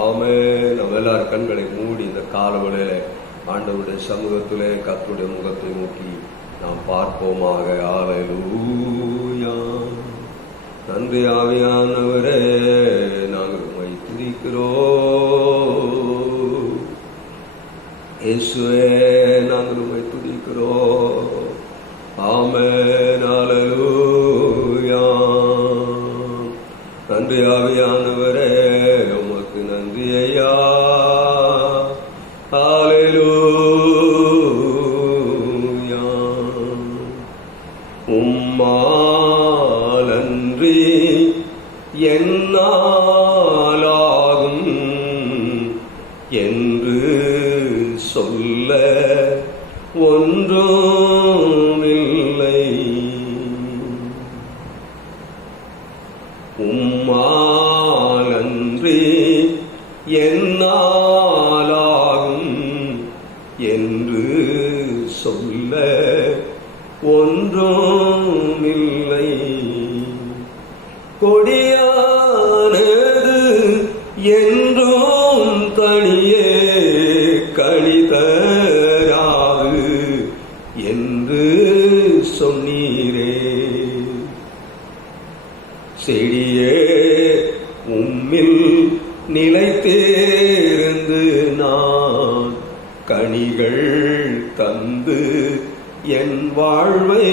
நம்ம எல்லாரும் கண்களை மூடி இந்த காலவெளியில ஆண்டவருடைய சமூகத்திலே கர்த்தருடைய முகத்தை நோக்கி நாம் பார்ப்போமாக. ஹல்லேலூயா. நன்றி ஆவியானவரே, நாங்கள் உம்மை துதிக்கிறோம். இயேசுவே, நாங்கள் உம்மை துதிக்கிறோம். ஆமென். ஹல்லேலூயா. நன்றி ஆவியானவரே, உமக்கு நன்றி ஐயா. ஹல்லேலூயா. உம்மாலன்றி என்னாலாகும் என்று சொல்ல ஒன்றுமில்லை. உம்மாலன்றி என்னாலாகும் என்று சொல்ல ஒன்றுமில்லை. கொடியானது என்றும் தனியே கணிதராது என்று சொன்னீரே. செடியே உம்மில் நிலைத்தேர்ந்து நான் கனிகள் தந்து என் வாழ்வை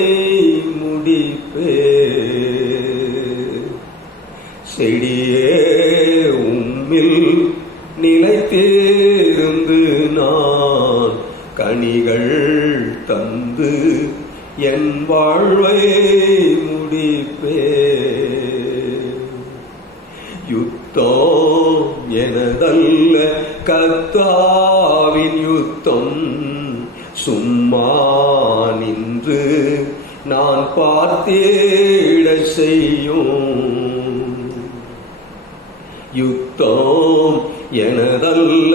முடிப்பே. செடியே உம்மில் நிலைத்தேர்ந்து நான் கனிகள் தந்து என் வாழ்வை முடிப்பே. யுத்தம் எனதல்ல கர்த்தாவின் யுத்தம், சும்மா நின்று நான் பார்த்தேட செய்யும். யுத்தம் எனதல்ல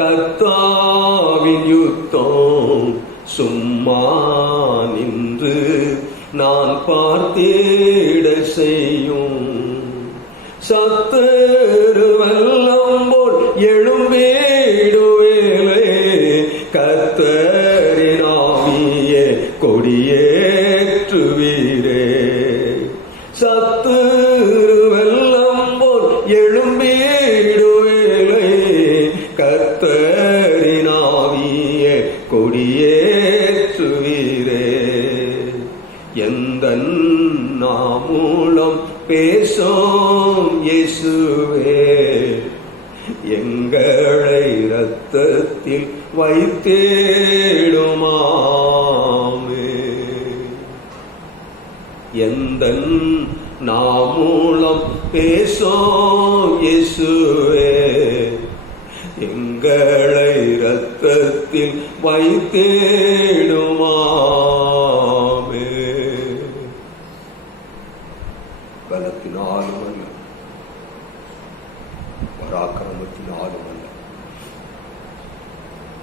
கர்த்தாவின் யுத்தம், சும்மா நின்று நான் பார்த்தேட செய்யும். சத்துரு வெள்ளம் போல் எழும்பேடுவேலே, கர்த்தரின் ஆவியே கொடியேற்றுவீரே. சத்துரு வெள்ளம் போல் எழும்பேடுவேலே, கர்த்தரின் ஆவியே கொடியேற்றுவீரே. எந்தன் நாமூலம் பேசும் இயேசுவே, எங்களை இரத்தத்தில் வைத்தேடுமாமே. எந்தன் நாமூலம் பேசும் இயேசுவே, எங்களை இரத்தத்தில் வைத்தேடுமாமே. பலத்தினாலும் அல்ல, பராக்கிரமத்தினாலும் அல்ல,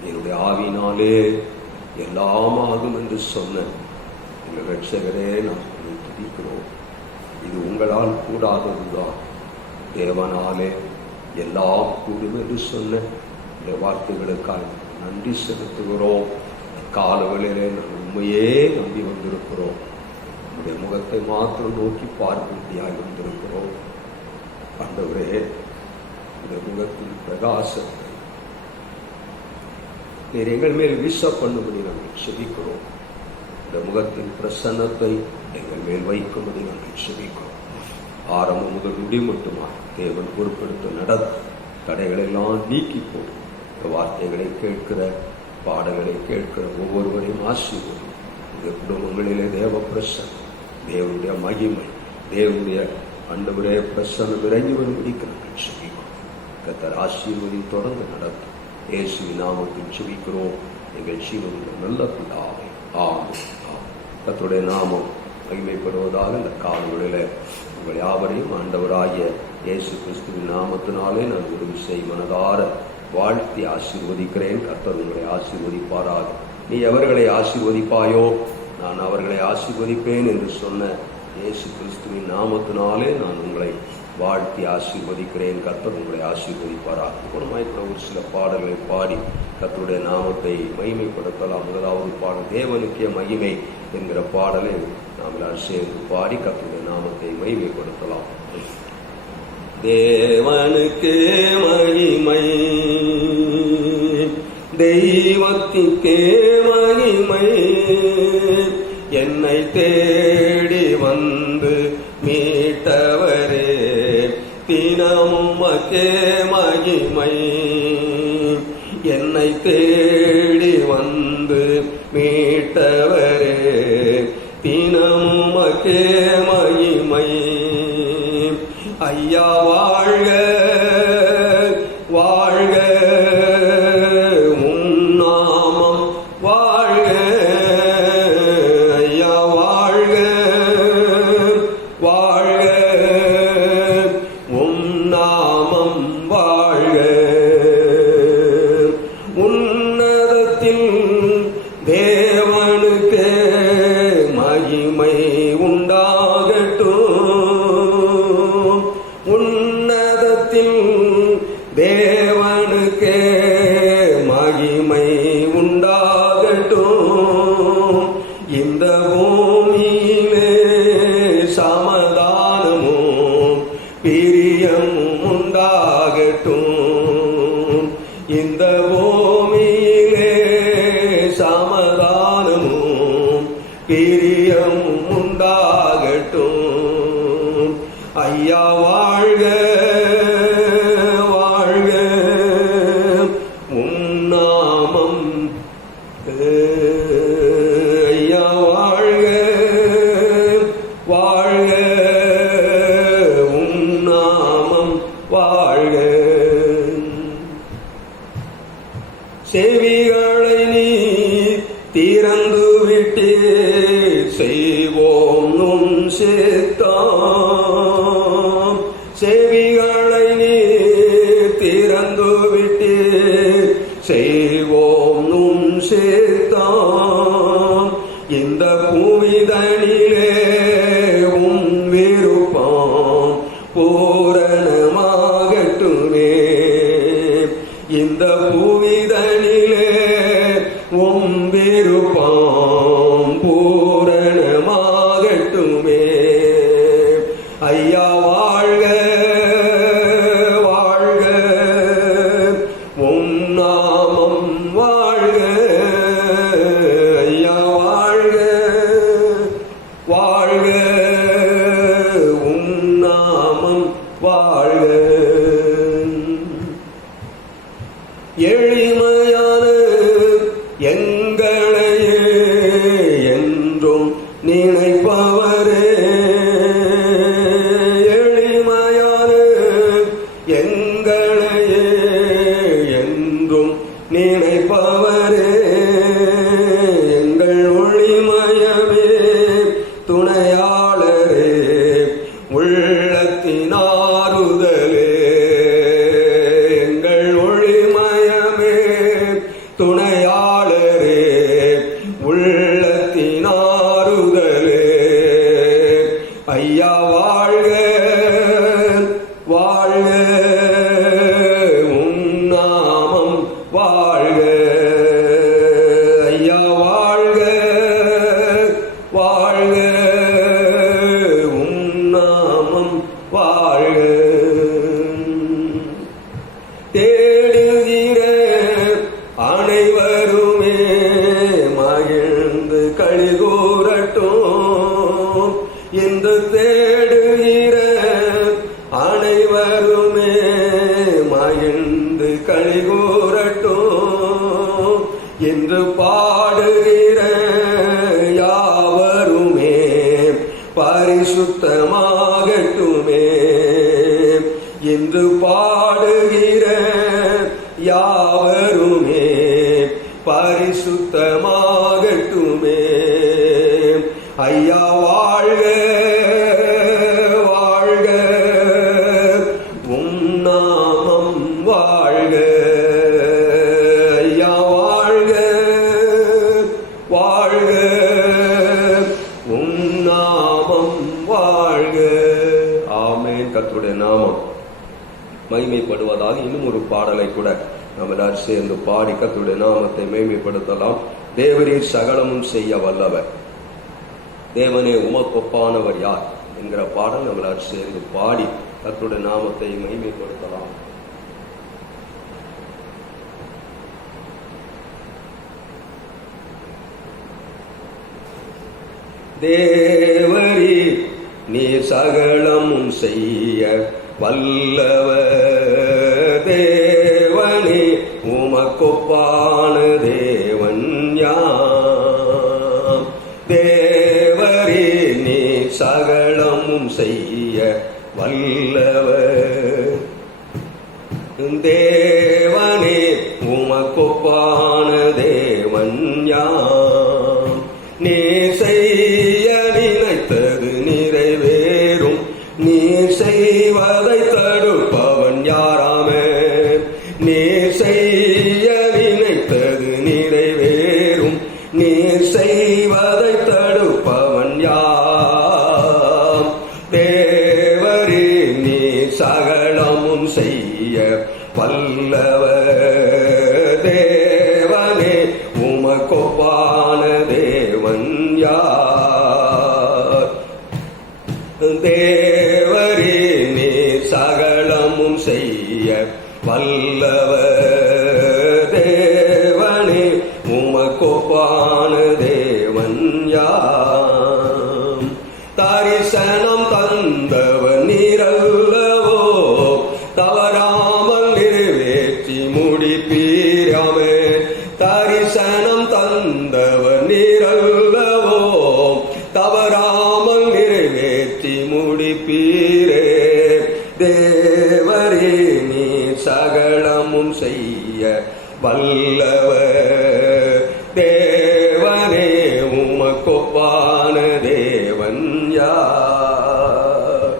என்னுடைய ஆவியினாலே எல்லாம் ஆகும் என்று சொன்ன எங்கள் இரட்சகரே, நாம் துதிக்கிறோம். இது உங்களால் கூடாததுதான், தேவனாலே எல்லாம் கூடும் என்று சொன்ன இந்த வார்த்தைகளுக்காக நன்றி செலுத்துகிறோம். காலவெளியிலே நாம் உண்மையே நம்பி வந்திருக்கிறோம். உடைய முகத்தை மாத்திரம் நோக்கி பார்க்கும்படியாக வந்திருக்கிறோம். ஆண்டவரே, இந்த முகத்தின் பிரகாசத்தை நீர் எங்கள் மேல் வீச பண்ணும்படி நாங்கள் செபிக்கிறோம். இந்த முகத்தின் பிரசன்னத்தை எங்கள் மேல் வைக்கும்படி நாங்கள் செபிக்கிறோம். ஆரம்பம் முதல் முடி மட்டுமா தேவன் பொறுப்பெடுத்து நடத்த தடைகளெல்லாம் நீக்கி போடும். இந்த வார்த்தைகளை கேட்கிற, பாடங்களை கேட்கிற ஒவ்வொருவரையும் ஆசீர்வதி. இந்த குடும்பங்களிலே தேவ பிரசன்னம், தேவனுடைய மகிமை, தேவனுடைய ஆண்டவரே பிரசன்னம் இறங்கி வரும்படி நாங்கள் செபிக்கிறோம். கர்த்தர் ஆசீர்வதி தொடர்ந்து நடத்தும். இயேசுவின் நாமத்தில் செபிக்கிறோம் எங்கள் ஜீவனுடைய நல்ல பிதாவே, ஆமென். கர்த்தருடைய நாமம் மகிமைப்படுவதாக இந்த காலங்களில உங்கள் யாவரையும் ஆண்டவராகிய இயேசு கிறிஸ்துவின் நாமத்தினாலே நான் ஒரு விசை மனதார வாழ்த்தி ஆசீர்வதிக்கிறேன். கர்த்தர் உங்களை ஆசீர்வதிப்பாராக. நீ எவர்களை ஆசீர்வதிப்பாயோ நான் அவர்களை ஆசீர்வதிப்பேன் என்று சொன்ன இயேசு கிறிஸ்துவின் நாமத்தினாலே நான் உங்களை வாழ்த்தி ஆசீர்வதிக்கிறேன். கர்த்தர் உங்களை ஆசீர்வதிப்பாராக. குணமாய்க்கிற ஒரு சில பாடல்களை பாடி கர்த்தருடைய நாமத்தை மகிமைப்படுத்தலாம். முதலாவது பாடல் தேவனுக்கே மகிமை என்கிற பாடலை நாம் எல்லாரும் சேர்ந்து பாடி கர்த்தருடைய நாமத்தை மகிமைப்படுத்தலாம். தேவனுக்கே மகிமை, தெய்வத்திற்கே மகிமை, என்னை தேடி வந்து மீட்டவரே தினமும் மக்கே மகிமை, என்னை தேடி வந்து மீட்டவரே தினமும் மக்கே மகிமை. ஐயா வாழ்க வாழ்க, உம் நாமம் வாழ்க. ஐயா வாழ்க வாழ்க, உம் நாமம் வாழ்க. உன்னதத்தில் தேவனுக்கு மகிமை உண்டாகட்டும். உன்னதத்தில் தேவனுக்கு மகிமை உண்டாகட்டும். இந்த பூமியிலே சமாதானமும் பிரியமும் உண்டாகட்டும். இந்த பூமியிலே சமாதானமும் பிரியமும் உண்டாகட்டும். ஐயா வாழ்க வாழ்க, உம் நாமம். ஐயா வாழ்க வாழ்க, உம் நாமம் வாழ்க. செவிகளை நீ திறந்து விட்டு செய்வோம் உம் சித்தம். செவிகளை நீ திறந்து விட்டு செய்வோம் உம் சித்தம். இந்த பூமிதனிலே உம் விருப்பம் பூரணமாகட்டுமே. இந்த பூமிதனிலே உம் விருப்பம் பூரணமாகட்டுமே. ஐயா வாழ்க வாழ்க, உம் நாமம் வாழ்க. ஐயா வாழ்க வாழ்க, உம் நாமம் வாழ்க. எளிமையான எங்களையே என்றும் நினைப்பவரே, எளிமையான எங்களையே என்றும் நினைப்பவரே, எங்கள் ஒளிமயமே துணையாளரே, உள்ளத்தின் ஆறுதலே. எங்கள் ஒளிமயமே துணையாளரே, உள்ளத்தின் ஆறுதலே. ஐயா வாழ்க வாழ்க, உம் நாமம் வாழ்க. ஐயா வாழ்க வாழ்க, உம் நாமம் வாழ்க. தேடுகிற அனைவருமே மகிழ்ந்து களிகூரட்டும். இந்த தேடுகிற அனைவருமே மகிழ்ந்து களிகூரட்டும். என்று பாடுகிற யாவருமே பரிசுத்தமாகட்டுமே. என்று பாடுகிற யாவருமே பரிசுத்தமாகட்டுமே. ஐயா வாழ்க வாழ்க, உம் நாமம் வாழ்க. ஐயா வாழ்க வாழ்க, உம் நாமம் கர்த்தருடைய நாமம் மகிமைப்படுவதாக இன்னும் ஒரு பாடலை கூட நம்ம எல்லாரும் சேர்ந்து பாடி கர்த்தருடைய நாமத்தை மேன்மைப்படுத்தலாம். தேவரீர் சகலமும் செய்ய வல்லவர், தேவனே உமக்கொப்பானவர் யார் என்கிற பாடல் நம்ம எல்லாரும் சேர்ந்து பாடி கர்த்தருடைய நாமத்தை மகிமைப்படுத்தலாம். தேவரீர் நீ சகலமும் செய்ய வல்லவர், தேவனே உமக்கொப்பான தேவன் யாம். தேவரீர் நீ சகலமும் செய்ய வல்லவர், தேவனே உமக்கொப்பான தேவன் யாம். நீ செய்ய நினைத்தது நிறைவேறும், நீ செய்வதை தடுப்பவன் யாராமே. நீ செய்ய நினைத்தது நிறைவேறும், நீ செய்வதை தடுப்பவன் யார். தேவரே நீ சகலமும் செய்ய வல்லவர், தேவனே உமக்கொப்பான தேவன் யார். தேவரே நீ சகலமும் செய்ய வல்லவர், தேவனே உமக்கொப்பான தேவன் யார். தரிசனம் தந்தவர் நீரல்லவோ, தவறாமல் நிறைவேற்றி முடிப்பீராமே. தரிசனம் தந்தவர் நீரல்லவோ, தவறாமல் நிறைவேற்றி முடிப்பீரே. தேவரே நீ சகலமும் செய்ய வல்லவர், தேவனே உமக்கொப்பான தேவன் யார்.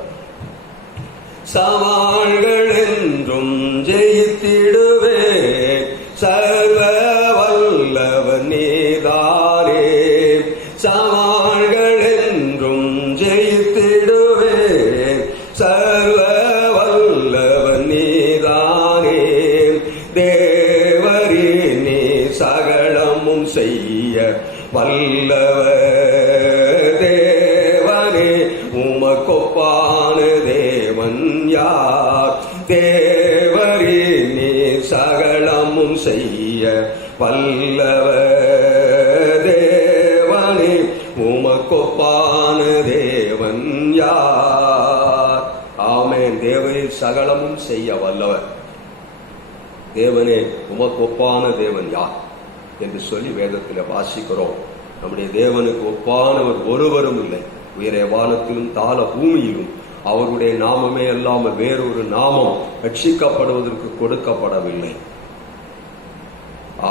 சவால்கள் என்றும் ஜெயித்திடுவே, சர்வ வல்லவர் நீதாரே. சவால்கள் என்றும் ஜெயித்திடுவே, சர்வ வல்லவர் நீதாரே. தேவரே நீ சகலமும் செய்ய வல்லவர், தேவனே உமக்கொப்பான தேவன் யார். தேவரே நீ சகலமும் செய்ய வல்லவர், தேவனே உமக்கொப்பான தேவன் யார். ஆமென். தேவரே சகலமும் செய்ய வல்லவர், தேவனே உமக்கொப்பான தேவன் யார் என்று சொல்லி வேதத்தில் வாசிக்கிறோம். நம்முடைய தேவனுக்கு ஒப்பானவர் ஒருவரும் இல்லை. உயரே வானத்திலும் தாழ பூமியிலும் அவருடைய நாமமே அல்லாமல் வேறொரு நாமம் ரட்சிக்கப்படுவதற்கு கொடுக்கப்படவில்லை.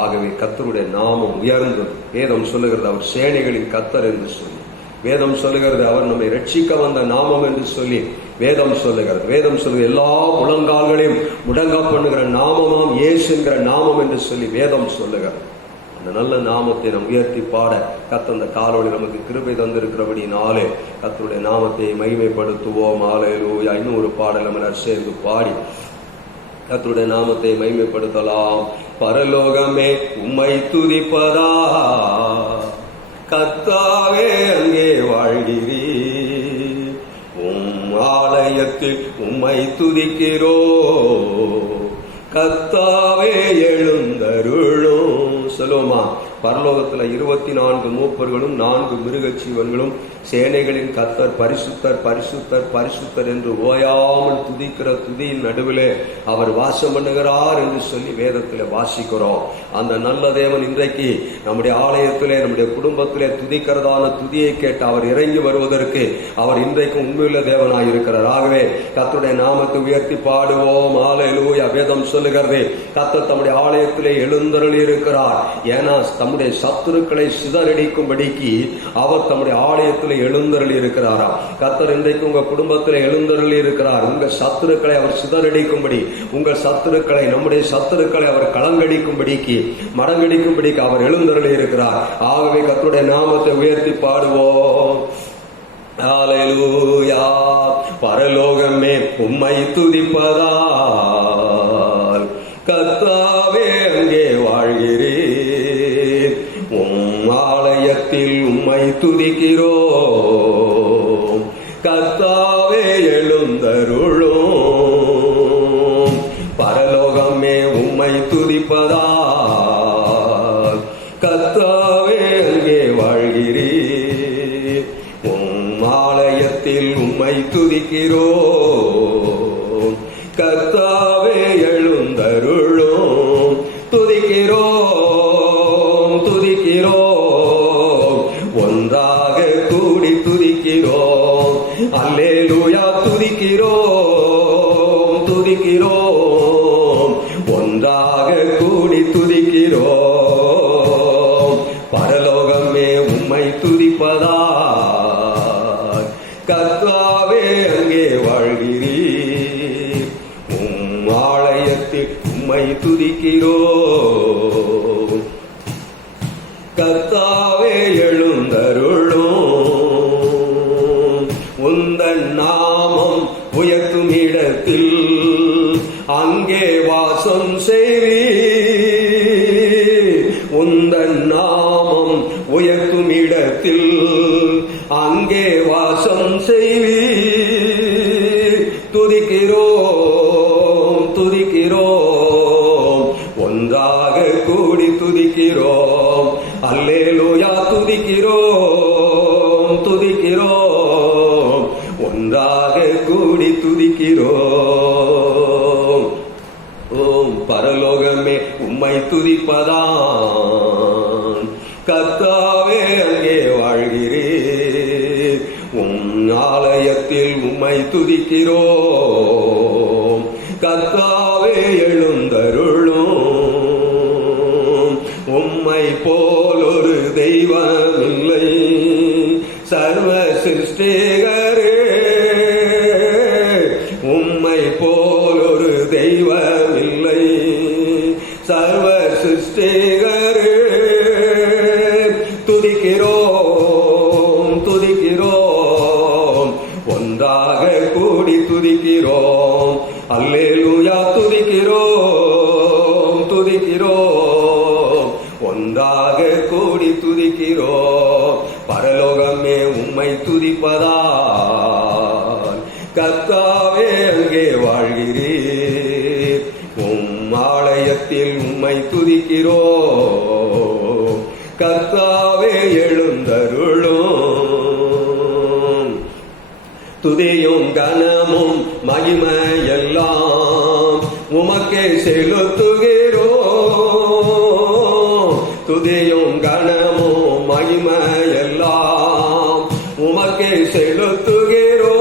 ஆகவே கர்த்தருடைய நாமம் உயர்ந்தது. வேதம் சொல்லுகிறது அவர் சேனைகளின் கர்த்தர் என்று சொல்லி, வேதம் சொல்லுகிறது அவர் நம்மை ரட்சிக்க வந்த நாமம் என்று சொல்லி வேதம் சொல்லுகிறது. வேதம் சொல்லுகிற எல்லா முழங்கால்களையும் முடங்க பண்ணுகிற நாமமாம் இயேசு என்கிற நாமம் என்று சொல்லி வேதம் சொல்லுகிறது. அந்த நல்ல நாமத்தை நாம் உயர்த்தி பாட கர்த்தர் அந்த காலோடு நமக்கு கிருபை தந்திருக்கிறபடினாலே கர்த்தருடைய நாமத்தை மகிமைப்படுத்துவோம். ஹல்லேலூயா. இன்னும் ஒரு பாடல் நம்ம சேர்ந்து பாடி கர்த்தருடைய நாமத்தை மகிமைப்படுத்தலாம். பரலோகமே உம்மை துதிப்பதா, கர்த்தாவே அங்கே வாழ்கிறீர். உம் ஆலயத்தில் உம்மை துதிக்கிறோ, கர்த்தாவே எழுந்தருளும். சொல்லுமா, பரலோகத்துல 24 மூப்பர்களும் 4 மிருக ஜீவன்களும் சேனைகளின் கர்த்தர் பரிசுத்தர் பரிசுத்தர் பரிசுத்தர் என்று ஓயாமல் துதிக்கிற துதியின் நடுவிலே அவர் வாசம் பண்ணுகிறார் என்று சொல்லி வேதத்திலே வாசிக்கிறோம். அந்த நல்ல தேவன் இன்றைக்கு நம்முடைய ஆலயத்திலே நம்முடைய குடும்பத்திலே துதிக்கிறதான துதியை கேட்டு அவர் இறங்கி வருவதற்கு அவர் இன்றைக்கு உண்மையுள்ள தேவனாய் இருக்கிறார். ஆகவே கர்த்தருடைய நாமத்தை உயர்த்தி பாடுவோம். ஹல்லேலூயா. வேதம் சொல்லுகிறது கர்த்தர் தம்முடைய ஆலயத்திலே எழுந்தருளி இருக்கிறார். ஏன்னா தம்முடைய சத்துருக்களை சிதறடிக்கும்படிக்கு அவர் தம்முடைய ஆலயத்திலே எழுந்தருளி இருக்கிறாராம். கர்த்தர் இன்றைக்கு உங்க குடும்பத்தில் எழுந்தருளி இருக்கிறார். உங்க சத்துருக்களை அவர் சிதறடிக்கும்படி, உங்கள் சத்துருக்களை நம்முடைய சத்துருக்களை அவர் களங்கடிக்கும்படிக்கு மடங்கடிக்கும்படிக்கு அவர் எழுந்தருளி இருக்கிறார். ஆகவே கர்த்தருடைய நாமத்தை உயர்த்தி பாடுவோம். ஹல்லேலூயா. பரலோகமே உம்மை துதிப்பதால் கர்த்தாவே அங்கே வாழ்கிறேன். உம் ஆலயத்தில் உம்மை துதிக்கிறோம். கர்த்தாவே எழுந்தருளும். பரலோகமே உம்மை துதிப்பதால் கர்த்தாவே அங்கே வாழ்கிறேன். உம் ஆலயத்தில் உம்மை துதிக்கிறோம். கர்த்தாவே எழுந்தருளும். துதிக்கிறோம் துதிக்கிறோம், ஒன்றாக கூடி துதிக்கிறோம். அல்லேலூயா. துதிக்கிறோம் துதிக்கிறோம், ஒன்றாக கூடி துதிக்கிறோம். பரலோகமே உம்மை துதிப்பதால் கர்த்தாவே அங்கே வாழ்கிறீர். உம் ஆலயத்தில் உம்மை துதிக்கிறோம். கர்த்தாவே எழுந்தருளும். உந்தன் நாமம் உயர்த்தும் இடத்தில் அங்கே வாசம் செய்வீர். உந்தன் நாமம் உயர்த்தும் இடத்தில் அங்கே வாசம் செய்வீர். துதிக்கிறோம் துதிக்கிறோம், ஒன்றாக கூடி துதிக்கிறோம். அல்லேலூயா. துதிக்கிறோம் துதிக்கிறோம், ஒன்றாக கூடி துதிக்கிறோம். ஓம் பரலோகமே உம்மை துதிப்பதான் கர்த்தாவே அங்கே வாழ்கிறேன். உம் ஆலயத்தில் உம்மை துதிக்கிறோம். கர்த்தாவே எழுந்தருளும். உம்மை போல் ஒரு தெய்வமில்லை சர்வ சிருஷ்டிகரே. உம்மை போல் ஒரு தெய்வமில்லை சர்வ சிருஷ்டிகரே. துதிக்கிறோம் துதிக்கிறோம், ஒன்றாக கூடி துதிக்கிறோம். அல்லேலூயா. துதிக்கிறோம் துதிக்கிறோம், ஒன்றாக கூடி துதிக்கிறோம். பரலோகமே உம்மை துதிப்பதால் கர்த்தாவே அங்கே வாழ்கிறீர். உம் ஆலயத்தில் உம்மை துதிக்கிறோம். கர்த்தாவே எழுந்தருளும். துதியும் கனமும் மகிமையெல்லாம் உமக்கே செலுத்துகிறோம். துதியும் கனமும் மகிமையெல்லாம் உமக்கே செலுத்துகிறோம்.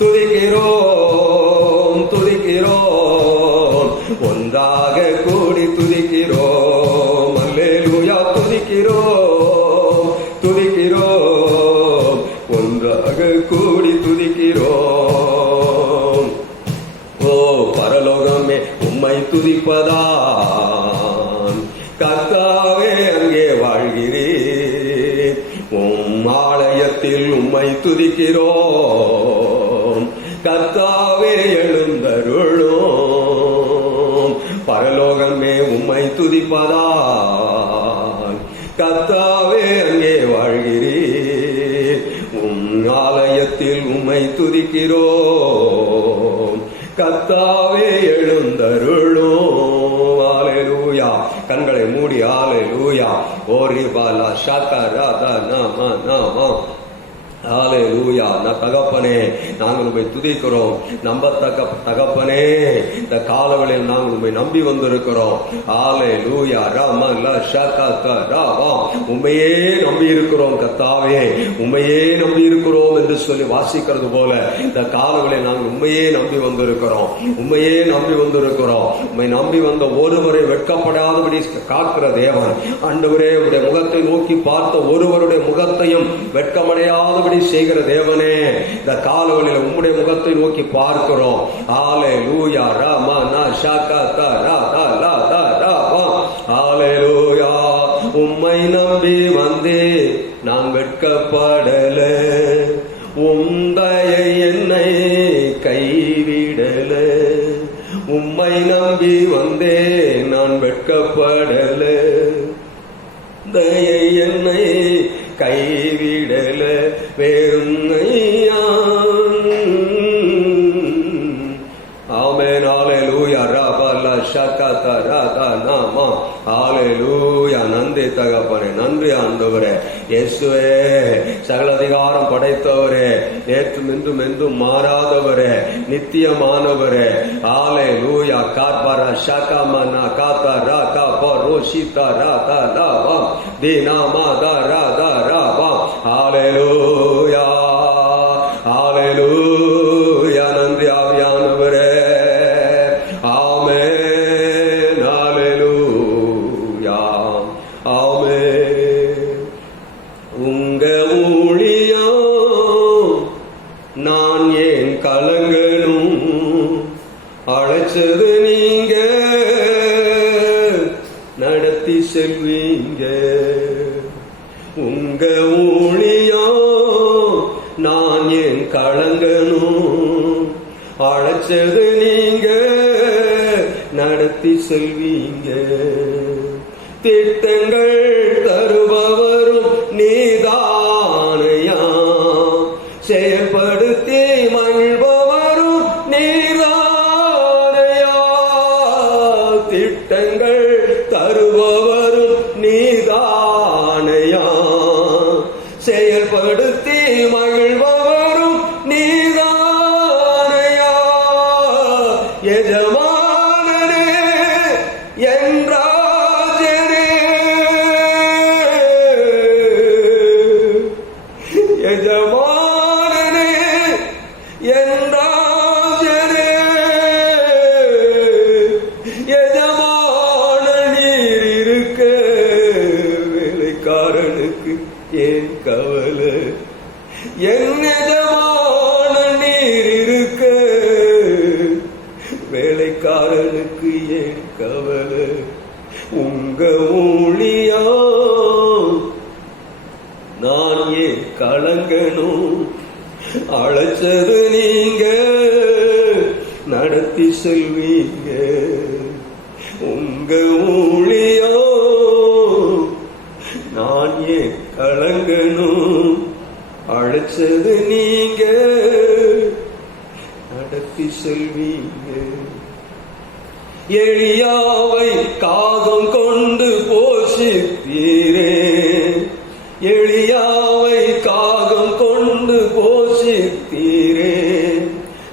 துதிக்கிறோம் துதிக்கிறோம், ஒன்றாக கூடி துதிக்கிறோம். அல்லேலூயா. துதிக்கிறோம் துதிக்கிறோம், ஒன்றாக கூடி துதிக்கிறோம். ஓ பரலோகமே உம்மை துதிப்பதான் கர்த்தாவே அங்கே வாழ்கிறேன். உம் ஆலயத்தில் உம்மை துதிக்கிறோம். கர்த்தாவே எழுந்தருளும். பரலோகமே உம்மை துதிப்பதான் கர்த்தாவே அங்கே வாழ்கிறேன். உம் ஆலயத்தில் உம்மை துதிக்கிறோம். கர்த்தாவே எழுந்தருளும். ஹல்லேலூயா. கண்களை மூடி ஹல்லேலூயா. ஓரி பாலா ஷாகராதா நம நம. ஹல்லேலூயா. தகப்பனே நாங்கள் உம்மை துதிக்கிறோம். நம்பத்தக்க தகப்பனே, இந்த காலங்களில் நாங்கள் உம்மை நம்பி வந்திருக்கிறோம். ஹல்லேலூயா. ராம ல ஷகதரவா. உம்மையே நம்பி இருக்கிறோம் கர்த்தாவே, உம்மையே நம்பி இருக்கிறோம் என்று சொல்லி வாசிக்கிறது போல இந்த காலங்களில் நாங்கள் உம்மையே நம்பி வந்திருக்கிறோம். உம்மையே நம்பி வந்திருக்கிறோம். உம்மை நம்பி வந்த ஒருவரை வெட்கப்படாதபடி காக்கிற தேவன். ஆண்டவரே, உடைய முகத்தை நோக்கி பார்த்த ஒருவருடைய முகத்தையும் வெட்கமடையாதபடி செய்கிற தேவனே, இந்த காலவழியில் உம்முடைய முகத்தை நோக்கி பார்க்கிறோம். ஹல்லேலூயா. ரமன ஷகதரவா. ஹல்லேலூயா. உம்மை நம்பி வந்தே நான் வெட்கப்படலை. உம்மை நம்பி வந்தேன் நான் வெட்கப்படல, தயை என்னை கைவிடல வேறுமையா. ஆமென் ஹalleluya ரபல ஷகத ரத நாமா ஹalleluya. நன்றி தகப்பனே, நன்றி ஆண்டவரே. இயேசுவே சகல அதிகாரம் படைத்தவரே, நேற்றும் இன்றும் என்றும் மாறாதவரே, நித்தியமானவரே. ஹalleluya காபர ஷகமனா காத ரக பரோஷித ரத லவ தினாமா தர தரவ ஹalleluya ஹalleluya. நன்றி ஆவியானவரே. ஆமென் ஹalleluya ஆமென். உங்க ஊழியம் நான் ஏன் கலங்கணும், அழைச்சது நீங்க நடத்தி செல்வீங்க. உங்க ஊழியம் நான் ஏன் கலங்கணும், அழைச்சது நீங்க நடத்தி செல்வீங்க. திட்டங்கள் தருபவரும் நீதானையா, செயல்படுத்தி மகிழ்பவரும் நீதானையா. திட்டங்கள் தருபவரும் நீதானையா, செயல்படுத்தி மகிழ்பவரும் நீதானையா. எஜமானனே என்றாஜனே, எஜமானனே என்றாஜனே. எஜமான நீர் இருக்க வேலைக்காரனுக்கு ஏன் கவலை, என் எஜமான நீர் இருக்க வேலைக்காரனுக்கு ஏன் கவலை. உங்க ஊழியம் நான் ஏன் கலங்கணும், அழைச்சது நீங்க நடத்தி செல்வீங்க. உங்க ஊழியம் நான் ஏன் கலங்கணும், அழைச்சது நீங்க நடத்தி செல்வீங்க. எளியாவை காகம் கொண்டு போஷித்தீரே, எளியாவை காகம் கொண்டு போஷித்தீரே.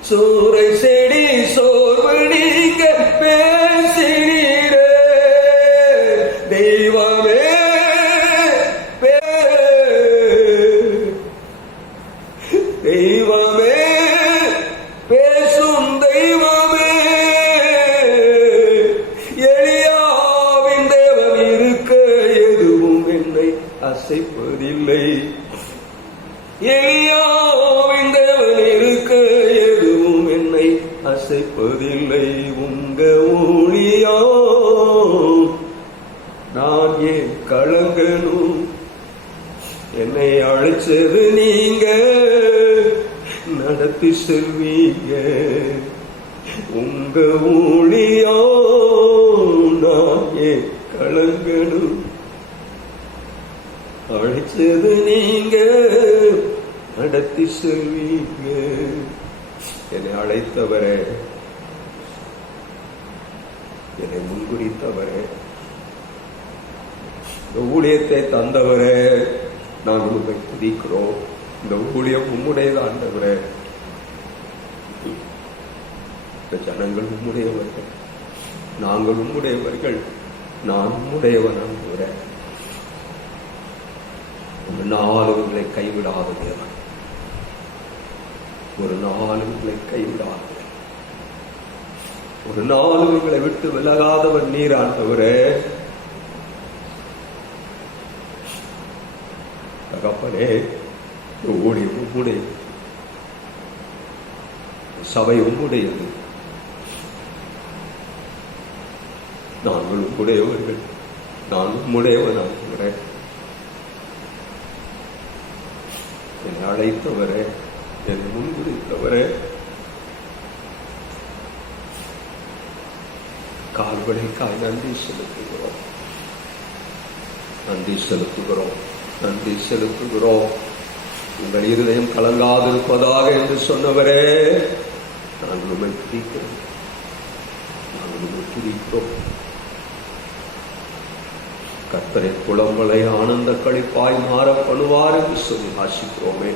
சூறை செடி சோர்வு நீங்க பேசினீரே. தெய்வமே தெய்வமே பேசும் தெய்வமே. எளியாவின் தேவன் இருக்க எதுவும் என்னை அசைப்பதில்லை. எளியாவின் தேவன் இருக்க எதுவும் என்னை அசைப்பதில்லை. உங்க ஊழியம் நான் ஏன் கலங்கணும், என்னை அழைச்சது நீங்க நடத்தி செல்வீங்க. உங்க ஊழியம் நான் ஏன் கலங்கணும், அழைச்சது நீங்க நடத்தி செல்வீங்க. என்னை அழைத்தவரே, என்னை முன்குறித்தவரே, இந்த ஊழியத்தை தந்தவரே, நாங்கள் உங்களை துதிக்கிறோம். இந்த ஊழியம் உம்முடையது ஆண்டவரே. இந்த ஜனங்கள் உம்முடையவர்கள், நாங்கள் உம்முடையவர்கள், நான் உம்முடையவன் ஆண்டவரே. ஒரு நாள் உங்களை கைவிடாத தேவன், ஒரு நாள் உங்களை கைவிடாத, ஒரு நாள் உங்களை விட்டு விலகாதவன் நீர் ஆண்டவரே. தகப்பனே, ஊழியம் உம்முடையது, சபை உம்முடையது, நாங்கள் உம்முடையவர்கள், நான் உம்முடையவன் ஆகிறேன். என்னை அழைத்தவரே, என்னை முன்குறித்தவரே, கால்வழிக்காய் நன்றி செலுத்துகிறோம், நன்றி செலுத்துகிறோம், நன்றி செலுத்துகிறோம். உங்கள் இருதயம் கலங்காதிருப்பதாக என்று சொன்னவரே, நாங்கள் உண்மை துதிக்கிறோம், நாங்கள் உண்மை துதிக்கிறோம். கர்த்தரை புலம்பலை ஆனந்த களிப்பாய் மாற பண்ணுவார் என்று சொல்லி ஆசிக்கிறோமே.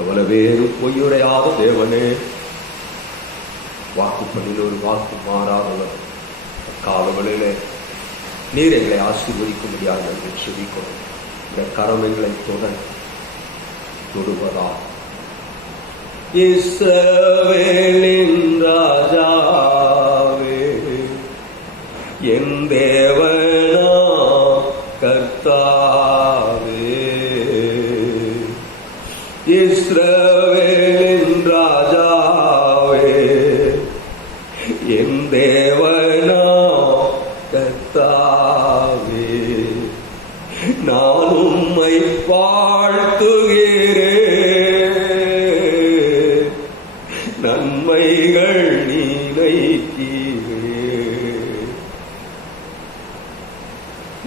எவ்வளவு வேறு பொய்யுரையாத தேவனே, வாக்கு பண்ணில் ஒரு வாக்கு மாறாதவர். காலங்களிலே நீர் எங்களை ஆசீர்வதிக்க முடியாது என்று சொல்லிக்கொள்ளும். இந்த கரம் எங்களை தொடுவதா. இஸ்ரவேலின் ராஜாவே, என் தேவனா கர்த்தாவே, இஸ்ரவேலின் ராஜாவே, என் தேவனா கர்த்தாவே, நான் உம்மை வாழ்த்துகிறேன், நன்மைகள் நினைக்கிறேன்.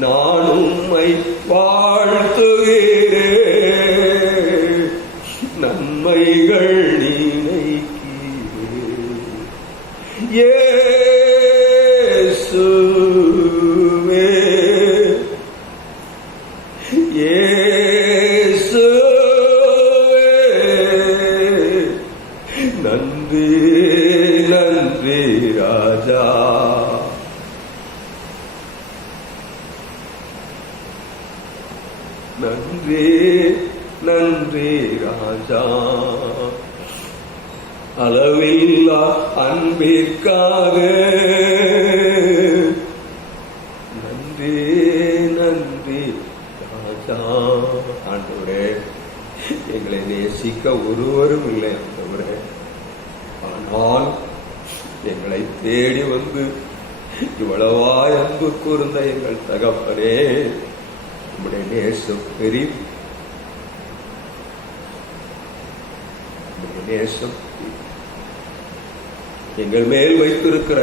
நான் உம்மை வாழ்த்துகிறேன், நன்மைகள் நினைக்கிறேன். இயேசுவே, இயேசுவே, நன்றி நன்றி ராஜா. நன்றி நன்றி ராஜா. அளவில்லா அன்பிற்காக நன்றி நன்றி ராஜா. ஆண்டவரே, எங்களை நேசிக்க ஒருவரும் இல்லை ஆண்டவரே. ஆனால் எங்களை தேடி வந்து இவ்வளவாய் அன்பு கூர்ந்த எங்கள் தகப்பனே, உம்முடைய நேசம் பெரிது, உம்முடைய நேசம் எங்கள் மேல் வைத்திருக்கிற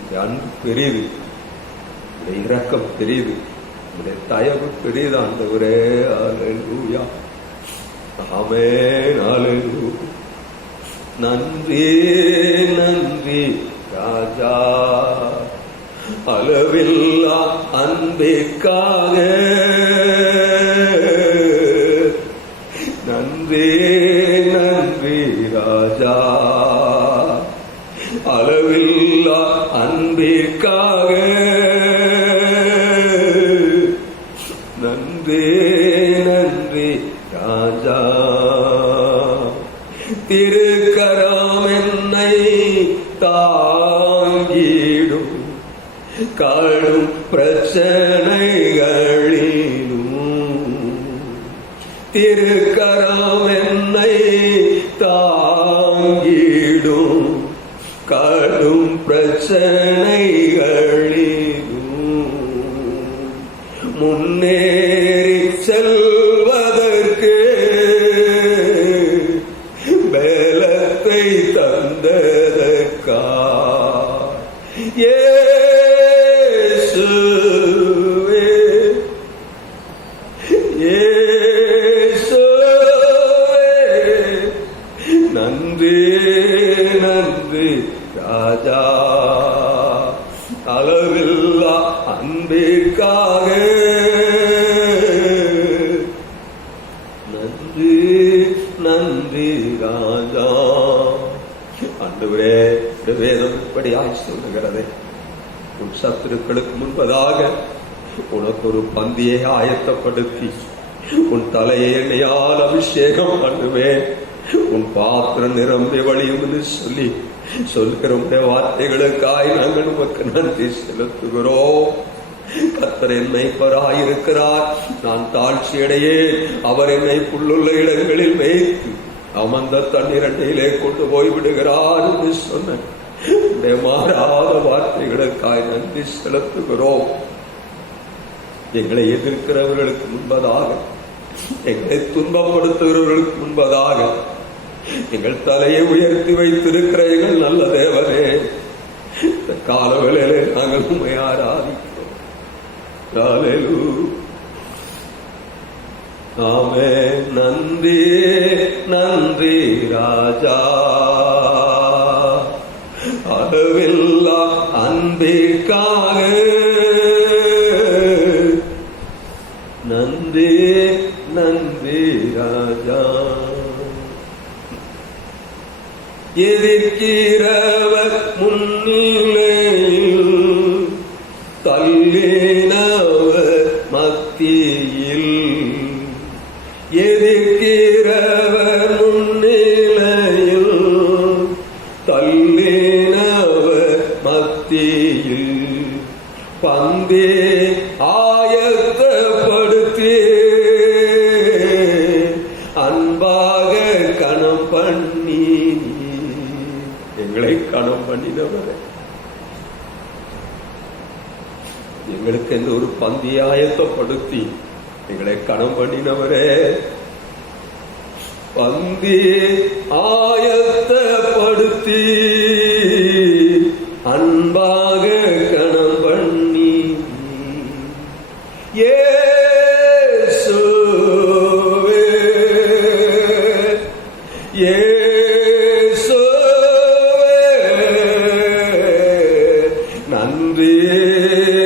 இந்த அன்பு பெரிது, உம்முடைய இரக்கம் பெரிது, உம்முடைய தயவு பெரிது ஆண்டவரே. அல்லேலூயா, ஆமென், அல்லேலூயா. நன்றி நன்றி ராஜா. அளவில்லா அன்பிற்காக நன்றி நன்றி ராஜா. அளவில்லா அன்பிற்காக நன்றி நன்றி ராஜா. திருக்கரம் என்னை தாங்கிடும் கடும் பிரச்சனைகளிலும், திருக்கரம் என்னை தாங்கிடும் கடும் பிரச்சனைகளிலும், முன்னேறி செல்வதற்கு பலத்தை தந்ததற்கா இயேசுவே, இயேசுவே, நன்றி நன்றி ராஜா. அளவில்லா அன்பிற்காக நன்றி நன்றி ராஜா. ஆண்டவரே, வேதம் இப்படியாய் சொல்லுகிறது, உன் சத்துருக்களுக்கு முன்பதாக உனக்கு ஒரு பந்தியை ஆயத்தப்படுத்தி உன் தலையை எண்ணெயால் அபிஷேகம் பண்ணுவேன், உன் பாத்திரம் நிரம்பி வழியும் என்று சொல்லி சொல்கிற வார்த்தைகளுக்காய் நாங்கள் உமக்கு நன்றி செலுத்துகிறோம். கர்த்தர் என்னை மேய்ப்பராயிருக்கிறார், நான் தாழ்ச்சி அடையேன். அவர் என்னை புல்லுள்ள இடங்களில் மேய்த்து அமர்ந்த தண்ணீரண்டையிலே கொண்டு போய்விடுகிறார் என்று சொன்ன மாறாத வார்த்தைகளுக்காய் நன்றி செலுத்துகிறோம். எங்களை எதிர்க்கிறவர்களுக்கு முன்பதாக, எங்களை துன்பப்படுத்துகிறவர்களுக்கு முன்பதாக, எங்கள் தலையை உயர்த்தி வைத்திருக்கிற எங்கள் நல்ல தேவனே, இந்த காலவேளையிலே நாங்கள் உம்மை ஆராதிக்கிறோம். ஹல்லேலூயா. ஆமென். நன்றி நன்றி ராஜா, அளவில்லா அன்பிற்காக நன்றி நன்றி ராஜா. எதிர்க்கிறவர் முன்னிலையில், தள்ளினவர் மத்தியில், எதிர்க்கிறவர் முன்னிலையில், தள்ளினவர் மத்தியில், பந்தே ஆயத்தப்படுத்தி அன்பாக கணம் பண்ணி எங்களை கணம் பண்ணினவரே, எங்களுக்கு எந்த ஒரு பந்தியை ஆயத்தப்படுத்தி எங்களை கணம் பண்ணினவரே, பந்தி ஆயத்தப்படுத்தி அன்பாக கணம் பண்ணி இயேசுவே இயேசுவே நன்றி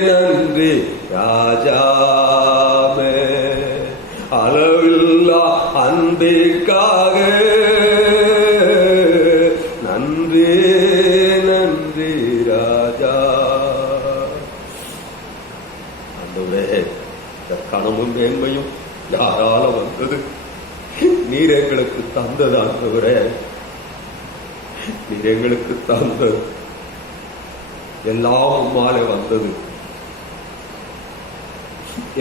நன்றி ராஜாவே, அளவில்லா அன்பிற்காக நன்றி நன்றி ராஜா. ஆண்டவரே, இந்த கனமும் மேன்மையும் யாரால வந்தது? நீர் எங்களுக்கு தந்தது ஆண்டவரே, நீர் எங்களுக்கு தந்தது. எல்லாம் உம்மாலே வந்தது,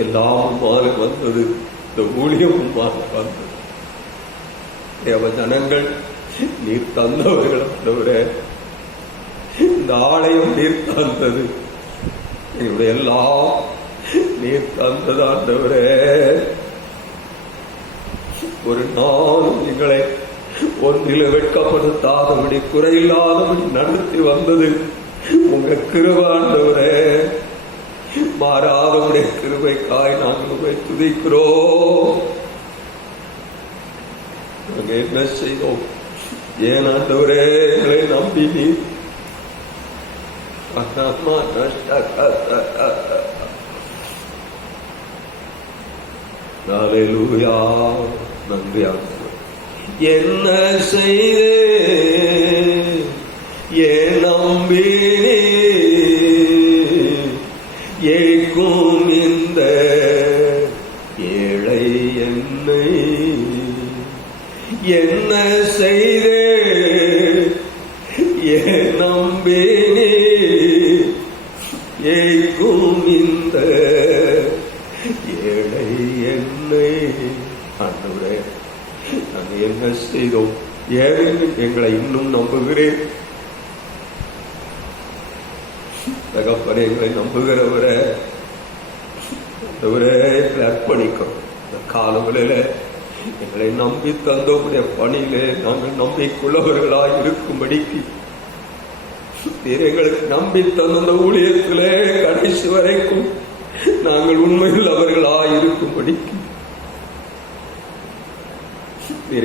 எல்லாம் உம்மாலே வந்தது. இந்த ஊழியம் உம்மாலே வந்தது. தேவ ஜனங்கள் நீர் தந்தவர்கள் ஆண்டவரே, இந்த ஆலயம் நீர் தந்தது, எங்களுடைய எல்லாம் நீர் தந்தது ஆண்டவரே. ஒரு நாளும் எங்களை ஒன்றில வெட்கப்படுத்தாதபடி, குறையில்லாதபடி நடத்தி வந்தது உங்க கிருபை ஆண்டவரே. மாறாதவுடைய கிருபைக்காய் நாங்கள் உங்களை துதிக்கிறோம். நாங்க என்ன செய்தோம்? ஏன் ஆண்டவரே எங்களை நம்பி நீ ஹல்லேலூயா. நன்றி ஆண்டவரே. என்ன செய்தே ஏன் நம்பினே ஏக்கும் இந்த ஏழை என்னை, என்ன செய்தே ஏன் நம்பினே ஏக்கும் இந்த ஏழை என்னை. ஆண்டவரே, நாங்கள் என்ன செய்தோம்? ஏன் எங்களை இன்னும் நம்புகிறேன்? தகப்பனே, எங்களை நம்புகிறவரே, எங்களை அர்ப்பணிக்கிறோம். இந்த காலங்களில எங்களை நம்பி தந்தோடைய பணியிலே நாங்கள் நம்பிக்கையுள்ளவர்களாய் இருக்கும்படிக்கு, எங்களுக்கு நம்பி தந்த ஊழியத்திலே கடைசி வரைக்கும் நாங்கள் உண்மையில் அவர்களாய் இருக்கும்படிக்கு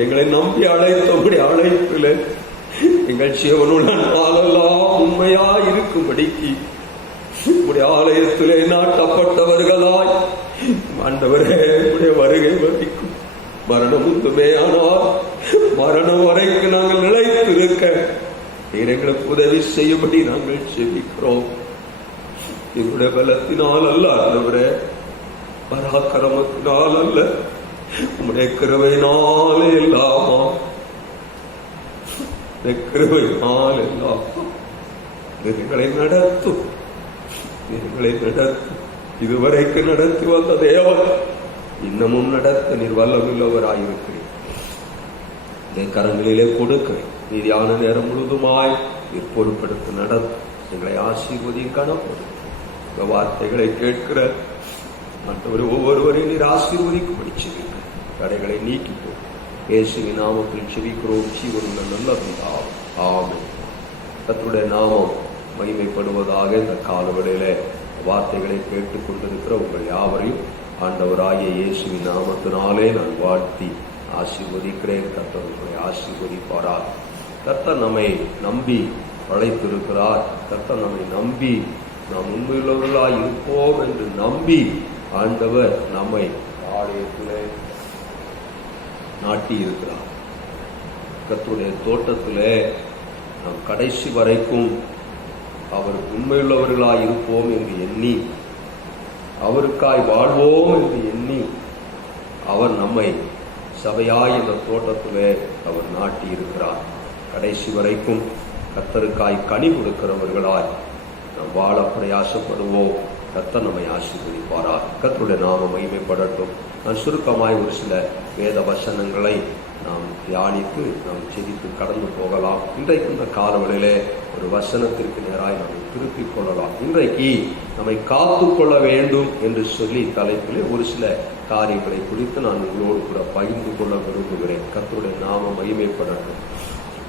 எங்களை நம்பி அழைத்தபடி அழைப்பில் எங்கள் சிவனுள்ள நாளெல்லாம் உண்மையாய் இருக்கும்படிக்கு உடைய ஆலயத்திலே நாட்டப்பட்டவர்களாய் ஆண்டவரே, உடைய வருகை வரைக்கும் மரணம் உண்டுமே, ஆனால் மரணம் வரைக்கும் நாங்கள் நிலைத்திருக்க எங்களுக்கு உதவி செய்யும்படி நாங்கள் செபிக்கிறோம். எங்களுடைய பலத்தினால் அல்ல ஆண்டவரே, பராக்கிரமத்தினால் அல்ல, உம்முடைய கிருபையினாலே எல்லாமா, கிருபையினால் எல்லாம் எங்களை நடத்தும், எங்களை நடத்தும். இதுவரைக்கு நடத்தி வந்த தேவன் இன்னமும் நடத்த நீர் வல்லமுள்ளவராயிருக்கிறேன். இந்த கரங்களிலே கொடுக்கிறேன். நீதியான நேரம் முழுதுமாய் நீர் பொறுப்பெடுத்து நடத்தும். எங்களை ஆசீர்வதியும் கனப்படும். இந்த வார்த்தைகளை கேட்கிற மற்றவர் ஒவ்வொருவரையும் நீர் ஆசீர்வதிக்கும்படி செய்வீர்கள். தடைகளை நீக்கி போகும். இயேசுவின் நாமத்தில் செபிக்கிறோம் ஜீவனுள்ள நல்ல பிதாவே. ஆமென். கர்த்தருடைய நாமம் மகிமைப்படுவதாக. இந்த காலவெளியிலே வார்த்தைகளை கேட்டுக் கொண்டிருக்கிற உங்கள் யாவரையும் ஆண்டவராகிய இயேசுவின் நாமத்தினாலே நான் வாழ்த்தி ஆசீர்வதிக்கிறேன். கர்த்தர் உங்களை ஆசீர்வதிப்பாரார். கர்த்தர் நம்மை நம்பி அழைத்திருக்கிறார். கர்த்தர் நம்மை நம்பி நாம் உண்மையுள்ளவர்களாய் இருப்போம் என்று நம்பி ஆண்டவர் நம்மை ஆலயத்திலே நாட்டி இருக்கிறார். கர்த்தருடைய தோட்டத்திலே நாம் கடைசி வரைக்கும் அவர் உண்மையுள்ளவர்களாய் இருப்போம் என்று எண்ணி, அவருக்காய் வாழ்வோம் என்று எண்ணி அவர் நம்மை சபையாய் இந்த தோட்டத்திலே அவர் நாட்டி இருக்கிறார். கடைசி வரைக்கும் கர்த்தருக்காய் கனி கொடுக்கிறவர்களாய் நாம் வாழ பிரயாசப்படுவோம். கர்த்தர் நம்மை ஆசீர்வதிப்பாரார். கர்த்தருடைய நாமம் மகிமைப்படட்டும். நான் சுருக்கமாய் ஒரு சில வேத வசனங்களை நாம் தியானித்து நாம் செதித்து கடந்து போகலாம். இன்றைக்கு இந்த காலவெளியிலே ஒரு வசனத்திற்கு நேராய் நம்மை திருப்பிக் கொள்ளலாம். இன்றைக்கு நம்மை காத்து கொள்ள வேண்டும் என்று சொல்லி தலைப்பிலே ஒரு சில காரியங்களை குறித்து நான் உங்களோடு கூட பகிர்ந்து கொள்ள விரும்புகிறேன். கர்த்தருடைய நாமம் மகிமைப்படட்டும்.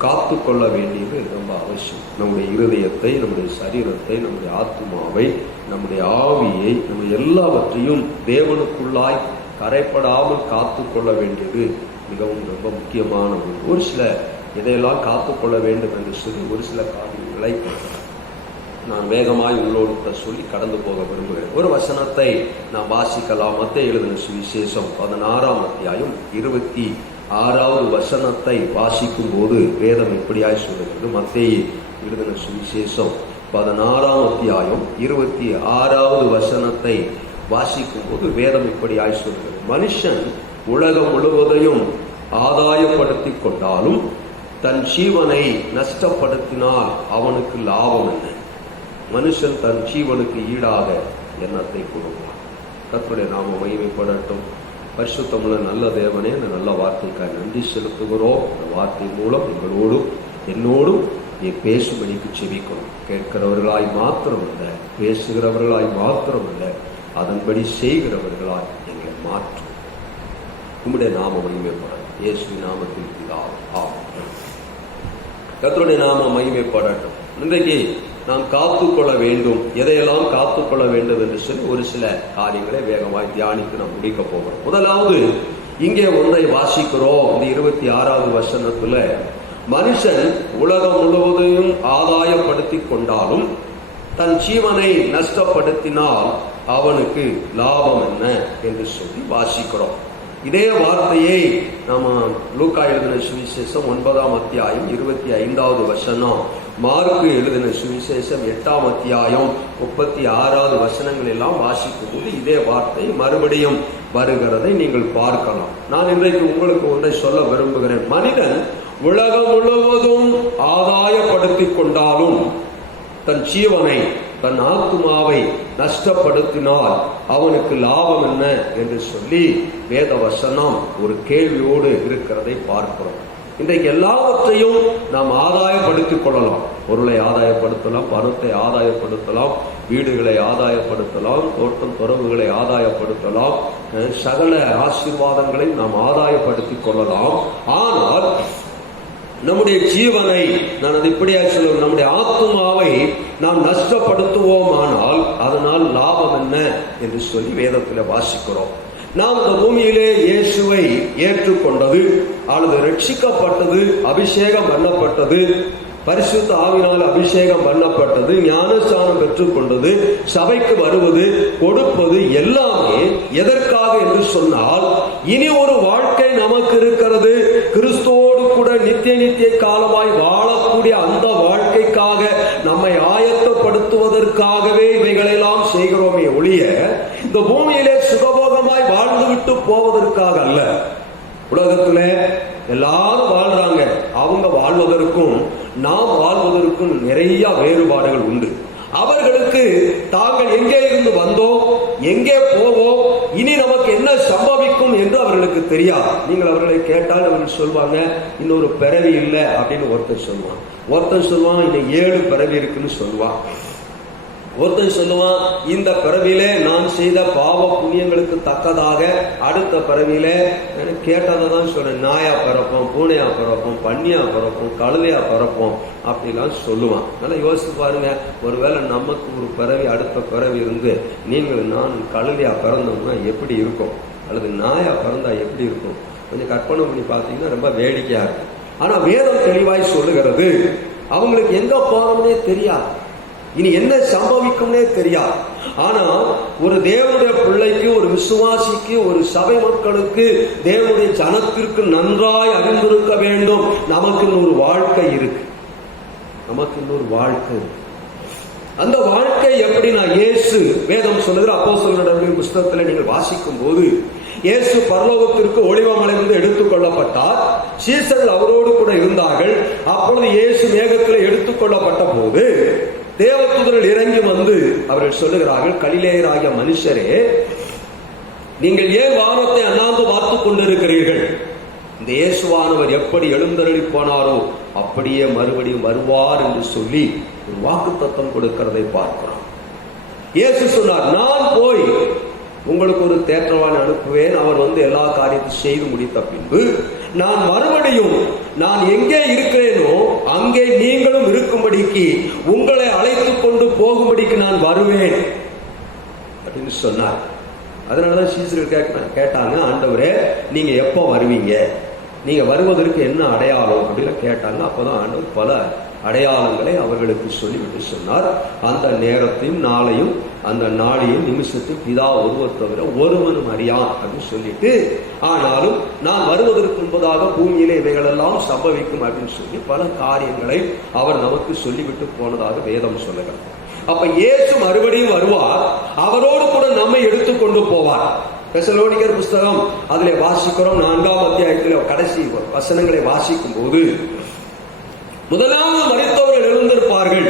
காத்து கொள்ள வேண்டியது ரொம்ப அவசியம். நம்முடைய இருதயத்தை, நம்முடைய சரீரத்தை, நம்முடைய ஆத்மாவை, நம்முடைய ஆவியை, நம்முடைய எல்லாவற்றையும் தேவனுக்குள்ளாய் கரைப்படாமல் காத்து கொள்ள வேண்டியது மிகவும் ரொம்ப முக்கியமான ஒன்று. ஒரு சில இதையெல்லாம் காத்துக்கொள்ள வேண்டும் என்று சொல்லி ஒரு சில காரியங்களை நான் வேகமாய் உள்ளோடு சொல்லி கடந்து போக விரும்புகிறேன். ஒரு வசனத்தை நாம் வாசிக்கலாம். மத்தேயு எழுதின சுவிசேஷம் 16ஆம் அத்தியாயம் 26வது வசனத்தை வாசிக்கும் போது வேதம் இப்படியாய் சொல்லுகிறது. மத்தேயு எழுதின சுவிசேஷம் 16ஆம் அத்தியாயம் 26வது வசனத்தை வாசிக்கும் போது வேதம் இப்படியாய் சொல்லுகிறது. மனுஷன் உலகம் முழுவதையும் ஆதாயப்படுத்திக் கொண்டாலும் தன் ஜீவனை நஷ்டப்படுத்தினால் அவனுக்கு லாபம் என்ன? மனுஷன் தன் ஜீவனுக்கு ஈடாக எண்ணத்தை கொடுப்பான். கர்த்தருடைய நாமம் மகிமைப்படட்டும். பரிசுத்தமுள்ள நல்ல தேவனே, இந்த நல்ல வார்த்தைக்காக நன்றி செலுத்துகிறோம். இந்த வார்த்தை மூலம் எங்களோடும் என்னோடும் நீ பேசும்படிக்கு செபிக்கணும். கேட்கிறவர்களாய் மாத்திரமல்ல, பேசுகிறவர்களாய் மாத்திரமல்ல, அதன்படி செய்கிறவர்களாய் எங்களை மாற்றும். உம்முடைய நாமம் மகிமைப்படட்டும். இயேசுவின் நாமத்தில் பிதாவே. ஆமென். கர்த்தருடைய நாமம் மகிமைப்படட்டும். இன்றைக்கு நாம் காத்துக்கொள்ள வேண்டும். எதையெல்லாம் காத்துக்கொள்ள வேண்டும் என்று சொல்லி ஒரு சில காரியங்களை வேகமாய் தியானித்து நாம் முடிக்க போகிறோம். முதலாவது இங்கே ஒன்றை வாசிக்கிறோம். இந்த 26வது வசனத்துல மனுஷன் உலகம் முழுவதையும் ஆதாயப்படுத்திக் கொண்டாலும் தன் ஜீவனை நஷ்டப்படுத்தினால் அவனுக்கு லாபம் என்ன என்று சொல்லி வாசிக்கிறோம். இதே வார்த்தையை நாம லூக்கா எழுதின சுவிசேஷம் 9ஆம் அத்தியாயம் 25வது வசனம், மார்க்கு எழுதின சுவிசேஷம் 8ஆம் அத்தியாயம் 36வது வசனங்கள் எல்லாம் வாசிக்கும் போது இதே வார்த்தை மறுபடியும் வருகிறதை நீங்கள் பார்க்கலாம். நான் இன்றைக்கு உங்களுக்கு ஒன்றை சொல்ல விரும்புகிறேன். மனிதன் உலகம் முழுவதும் ஆதாயப்படுத்திக் கொண்டாலும் தன் ஜீவனை, தன் ஆத்மாவை நஷ்டப்படுத்தினால் அவனுக்கு லாபம் என்ன என்று சொல்லி வேத வசனம் ஒரு கேள்வியோடு இருக்கிறதை பார்க்கிறோம். இன்றைக்கு எல்லாவற்றையும் நாம் ஆதாயப்படுத்திக் கொள்ளலாம். பொருளை ஆதாயப்படுத்தலாம், பணத்தை ஆதாயப்படுத்தலாம், வீடுகளை ஆதாயப்படுத்தலாம், தோட்டம் துறவுகளை ஆதாயப்படுத்தலாம், சகல ஆசீர்வாதங்களை நாம் ஆதாயப்படுத்திக் கொள்ளலாம். ஆனால் நம்முடைய ஜீவனை, நான் அது இப்படியா சொல்லுவேன், நம்முடைய ஆத்மாவை நாம் நஷ்டப்படுத்துவோமானால் அதனால் லாபம் என்ன என்று சொல்லி வேதத்தில் வாசிக்கிறோம். நாம் இந்த பூமியிலே இயேசுவை ஏற்றுக்கொண்டது அல்லது ரட்சிக்கப்பட்டது, அபிஷேகம் பண்ணப்பட்டது, பரிசுத்த ஆவியினால் அபிஷேகம் பண்ணப்பட்டது, ஞானஸ்நானம் பெற்றுக்கொண்டது, சபைக்கு வருவது, கொடுப்பது எல்லாமே எதற்காக என்று சொன்னால், இனி ஒரு வாழ்க்கை நமக்கு இருக்கிறது. கிறிஸ்துவோடு கூட நித்திய காலமாய் வாழக்கூடிய அந்த வாழ்க்கைக்காக நம்மை ஆயத்தப்படுத்துவதற்காகவே இவைகளெல்லாம் செய்கிறோமே ஒழிய இந்த பூமியிலே சுகபோகமாய் வாழ்ந்துவிட்டு போவதற்காக அல்ல. உலகத்துல எல்லாரும் வாழ்றாங்க. அவங்க வாழ்வதற்கும் நாம் வாழ்வதற்கும் நிறைய வேறுபாடுகள் உண்டு. அவர்களுக்கு தாங்கள் எங்கே இருந்து வந்தோம், எங்கே போவோம், இனி நமக்கு என்ன சம்பவிக்கும் என்று அவர்களுக்கு தெரியாது. நீங்கள் அவர்களை கேட்டால் அவர்கள் சொல்வாங்க, இன்னொரு பிறவி இல்லை அப்படின்னு ஒருத்தர் சொல்லுவான். ஒருத்தர் சொல்லுவான், இன்னும் 7 பிறவி இருக்குன்னு சொல்லுவான். ஒருத்தன் சொல்லுவான், இந்த பிறவிலே நான் செய்த பாவ புண்ணியங்களுக்கு தக்கதாக அடுத்த பிறவிலே கேட்டதை தான் சொல்றேன், நாயா பிறப்போம், பூனையா பிறப்போம், பன்னியா பிறப்போம், கழுதையா பிறப்போம் அப்படிலாம் சொல்லுவான். நல்லா யோசிச்சு பாருங்க, ஒருவேளை நமக்கு ஒரு பிறவி அடுத்த பிறவி இருந்து நீங்கள் நான் கழுதையா பிறந்தோம்னா எப்படி இருக்கும், அல்லது நாயா பிறந்தா எப்படி இருக்கும்? கொஞ்சம் கற்பனை பண்ணி பார்த்தீங்கன்னா ரொம்ப வேடிக்கையா இருக்கும். ஆனா வேதம் தெளிவாய் சொல்லுகிறது, அவங்களுக்கு எங்க போறோம்னே தெரியாது, இனி என்ன சம்பவிக்கும்னே தெரியாது. ஆனா ஒரு தேவனுடைய பிள்ளைக்கு, ஒரு விசுவாசிக்கு, ஒரு சபை மக்களுக்கு, தேவனுடைய ஜனத்திற்கு நன்றாய் அறிந்திருக்க வேண்டும், நமக்கு இன்னொரு வாழ்க்கை இருக்கு, நமக்கு இன்னொரு வாழ்க்கை. அந்த வாழ்க்கை எப்படின்னா, இயேசு வேதம் சொல்லுகிற அப்போஸ்தலர்களுடைய புஸ்தகத்தில் நீங்கள் வாசிக்கும் போது, இயேசு பரலோகத்திற்கு ஒலிவமலையிலிருந்து எடுத்துக் கொள்ளப்பட்டார். சீசர்கள் அவரோடு கூட இருந்தார்கள். அப்பொழுது இயேசு மேகத்தில் எடுத்துக் கொள்ளப்பட்ட போது தேவதூதர்கள் இறங்கி வந்து அவர்கள் சொல்லுகிறார்கள், கலிலேயராகிய மனுஷரே, நீங்கள் ஏன் வானத்தை அண்ணாந்து பார்த்துக் கொண்டிருக்கிறீர்கள்? இந்த இயேசுவானவர் எப்படி எழுந்தருளி போனாரோ அப்படியே மறுபடியும் வருவார் என்று சொல்லி ஒரு வாக்குத்தத்தம் கொடுக்கிறதை பார்க்கிறோம். இயேசு சொன்னார், நான் போய் உங்களுக்கு ஒரு தேற்றவான் அனுப்புவேன், அவர் வந்து எல்லா காரியத்தையும் செய்து முடித்த பின்பு நான் மறுபடியும் நான் எங்கே இருக்கிறேனோ அங்கே நீங்களும் இருக்கும்படிக்கு உங்களை அழைத்துக் கொண்டு போகும்படிக்கு நான் வருவேன் அப்படின்னு சொன்னார். அதனாலதான் சீசர்கள் கேட்டாங்க, ஆண்டவரே நீங்க எப்போ வருவீங்க, நீங்க வருவதற்கு என்ன அடையாளம் அப்படின்னு கேட்டாங்க. அப்பதான் ஆண்டவர் பல அடையாளங்களை அவர்களுக்கு சொல்லிவிட்டு சொன்னார், அந்த நேரத்தையும் நாளையும் அந்த நாளையும் நிமிஷத்தை பிதா ஒருவர் தவிர ஒருவனும் அறியான் அப்படின்னு சொல்லிட்டு, ஆனாலும் நான் வருவதற்கு முன்பதாக பூமியிலே இவைகள் எல்லாம் சம்பவிக்கும் அப்படின்னு சொல்லி பல காரியங்களை அவர் நமக்கு சொல்லிவிட்டு போனதாக வேதம் சொல்லுகிறார். அப்ப இயேசு மறுபடியும் வருவார், அவரோடு கூட நம்மை எடுத்துக்கொண்டு போவார். தெசலோனிக்கர் புஸ்தகம் அதிலே வாசிக்கிறோம், 4ஆம் அத்தியாயத்தில் கடைசி வசனங்களை வாசிக்கும் போது, முதலாவது மரித்தவர்கள் எழுந்திருப்பார்கள்,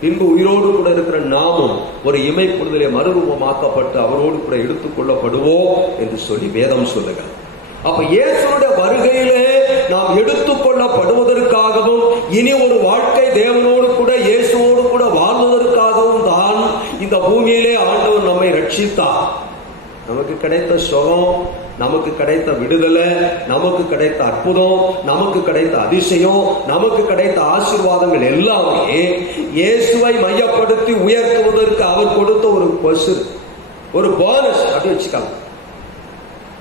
பின்பு உயிரோடு கூட இருக்கிற நாமும் ஒரு இமைப்பொழுதிலே மறுரூபமாக்கப்பட்டு அவரோடு கூட எடுத்துக் கொள்ளப்படுவோம் என்று சொல்லி வேதம் சொல்லுகிறது. அப்ப இயேசுடைய வருகையிலே நாம் எடுத்துக் கொள்ளப்படுவதற்காகவும் இனி ஒரு வாழ்க்கை தேவனோடு கூட இயேசுவோடு கூட வாழ்வதற்காகவும் தான் இந்த பூமியிலே ஆண்டவர் நம்மை ரட்சித்தார். நமக்கு கிடைத்த சுகம், நமக்கு கிடைத்த விடுதலை, நமக்கு கிடைத்த அற்புதம், நமக்கு கிடைத்த அதிசயம், நமக்கு கிடைத்த ஆசீர்வாதங்கள் எல்லாமே இயேசுவை மையப்படுத்தி உயர்த்துவதற்கு அவர் கொடுத்த ஒரு பசு, ஒரு போனஸ் அப்படி வச்சுக்கலாம்.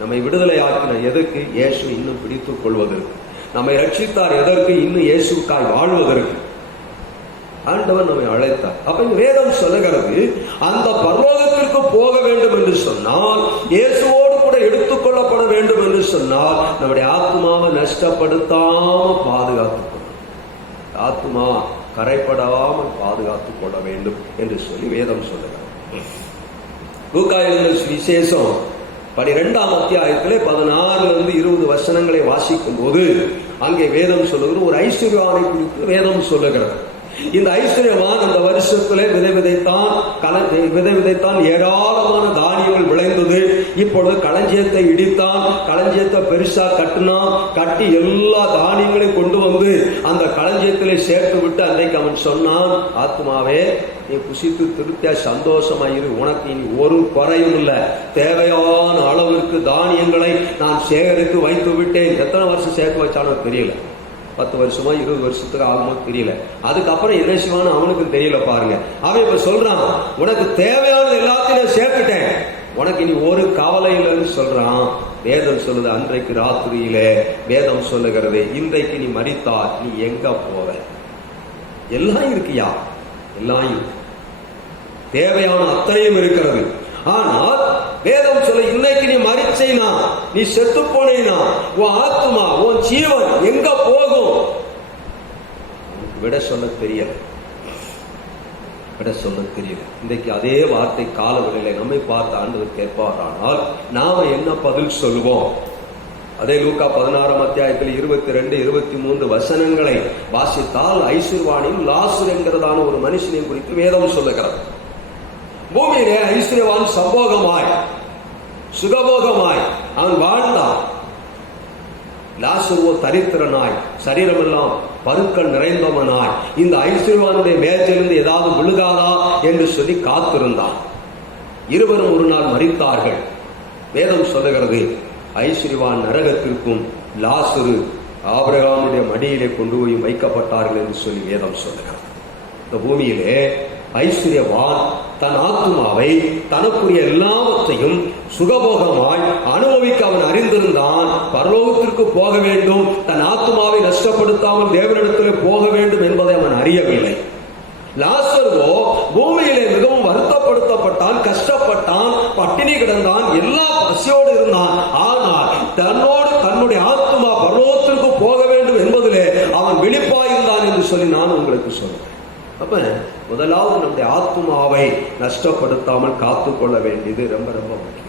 நம்மை விடுதலை ஆக்கின எதற்கு? இயேசு இன்னும் பிடித்துக் கொள்வதற்கு. நம்மை ரட்சித்தார் எதற்கு? இன்னும் இயேசுக்காய் வாழ்வதற்கு ஆண்டவர் நம்மை அழைத்தார். அப்ப வேதம் சொல்லுகிறது, அந்த பரலோகத்திற்கு போக வேண்டும் என்று சொன்னால், இயேசுவோடு கூட எடுத்துக் கொள்ளப்பட வேண்டும் என்று சொன்னால், நம்முடைய ஆத்மாவை நஷ்டப்படுத்தாமல் பாதுகாத்துக் கொள்ள, ஆத்மா கரைப்படாமல் பாதுகாத்துக் கொள்ள வேண்டும் என்று சொல்லி வேதம் சொல்லுகிறது. லூக்கா எழுதின விசேஷம் 12ஆம் அத்தியாயத்திலே 16-20 வசனங்களை வாசிக்கும் போது அங்கே வேதம் சொல்லுகிறது, ஒரு ஐஸ்வர்யவானை குறித்து வேதம் சொல்லுகிறது. இந்த ஐஸ்வர்யவான் அந்த வருஷத்திலே விதை விதைத்தான், ஏராளமான தானியங்கள் விளைந்தது. இப்பொழுது களஞ்சியத்தை இடித்தான், களஞ்சியத்தை பெருசா கட்டினான், கட்டி எல்லா தானியங்களையும் கொண்டு வந்து அந்த களஞ்சியத்திலே சேர்த்து விட்டு அன்றைக்கு அவன் சொன்னான், ஆத்மாவே நீ புசித்து திருப்தியா சந்தோஷமாயிரு, உனக்கு இனி ஒரு குறையும் இல்லை, தேவையான அளவிற்கு தானியங்களை நான் சேகரித்து வைத்து விட்டேன். எத்தனை வருஷம் சேர்த்து வச்சாலும் தெரியல, 10 வருஷமா 20 வருஷத்துக்கு ஆகுமோ தெரியல. அதுக்கப்புறம் என்ன செய்வான்னு அவனுக்கு தெரியல. பாருங்க, அவன் இப்ப சொல்றான், உனக்கு தேவையானது எல்லாத்தையும் சேர்த்துட்டேன், உனக்கு இனி ஒரு கவலை இல்லைன்னு சொல்றான். வேதம் சொல்லுது, அன்றைக்கு ராத்திரியிலே வேதம் சொல்லுகிறது, இன்றைக்கு நீ மரித்தால் நீ எங்க போவ? எல்லாம் இருக்கியா? எல்லாம் இருக்கு, தேவையான அத்தனையும் இருக்கிறது. ஆனால் வேதம் சொல்ல, இன்னைக்கு நீ மரிச்சைனா, நீ செத்து போனீனா, உன் ஆத்மா, உன் ஜீவன் எங்க போகும்? விட சொல்ல தெரியல, விட சொல்ல தெரியல. இன்றைக்கு அதே வார்த்தை காலவெளியில நம்மை பார்த்து ஆண்டவர் கேட்பாரானால் நாம என்ன பதில் சொல்லுவோம்? அதே லூக்கா 16ஆம் அத்தியாயத்தில் 22-23 வசனங்களை வாசித்தால், ஐஸ்வர்வானின் லாசர் என்கிறதான ஒரு மனுஷனை குறித்து வேதம் சொல்லுகிறது. பூமியிலே ஐஸ்வர்யவான் சம்போகமாய் சுகபோகமாய் அவன் வாழ்ந்தான். லாசருவோ தரித்திரனாய், சரீரமெல்லாம் பருக்கள் நிறைந்தவனாய் இந்த ஐஸ்வர்யவானுடைய மேஜிலிருந்து ஏதாவது விழுகாதா என்று சொல்லி காத்திருந்தான். இருவரும் ஒரு நாள் மரித்தார்கள். வேதம் சொல்லுகிறது, ஐஸ்வர்யவான் நரகத்திற்கும் லாசரு ஆபிரகாமுடைய மடியிலே கொண்டு போய் வைக்கப்பட்டார்கள் என்று சொல்லி வேதம் சொல்லுகிறது. இந்த பூமியிலே ஐஸ்வர்யவான் தன் ஆத்துமாவை தனக்குரிய எல்லாவற்றையும் சுகபோகமாய் அனுபவிக்க அவன் அறிந்திருந்தான். பரலோகத்திற்கு போக வேண்டும், தன் ஆத்துமாவை நஷ்டப்படுத்தாமல் தேவனிடத்தில் போக வேண்டும் என்பதை அவன் அறியவில்லை. லாசருவோ பூமியிலே மிகவும் வருத்தப்படுத்தப்பட்டான், கஷ்டப்பட்டான், பட்டினி கிடந்தான், எல்லா பசியோடு இருந்தான். ஆனால் தன்னுடைய ஆத்துமா பரலோகத்திற்கு போக வேண்டும் என்பதிலே அவன் விழிப்பாயிருந்தான் என்று சொல்லி நான் உங்களுக்கு சொல்றேன். அப்ப முதலாவது நம்முடைய ஆத்துமாவை நஷ்டப்படுத்தாமல் காத்துக்கொள்ள வேண்டியது ரொம்ப ரொம்ப முக்கியம்.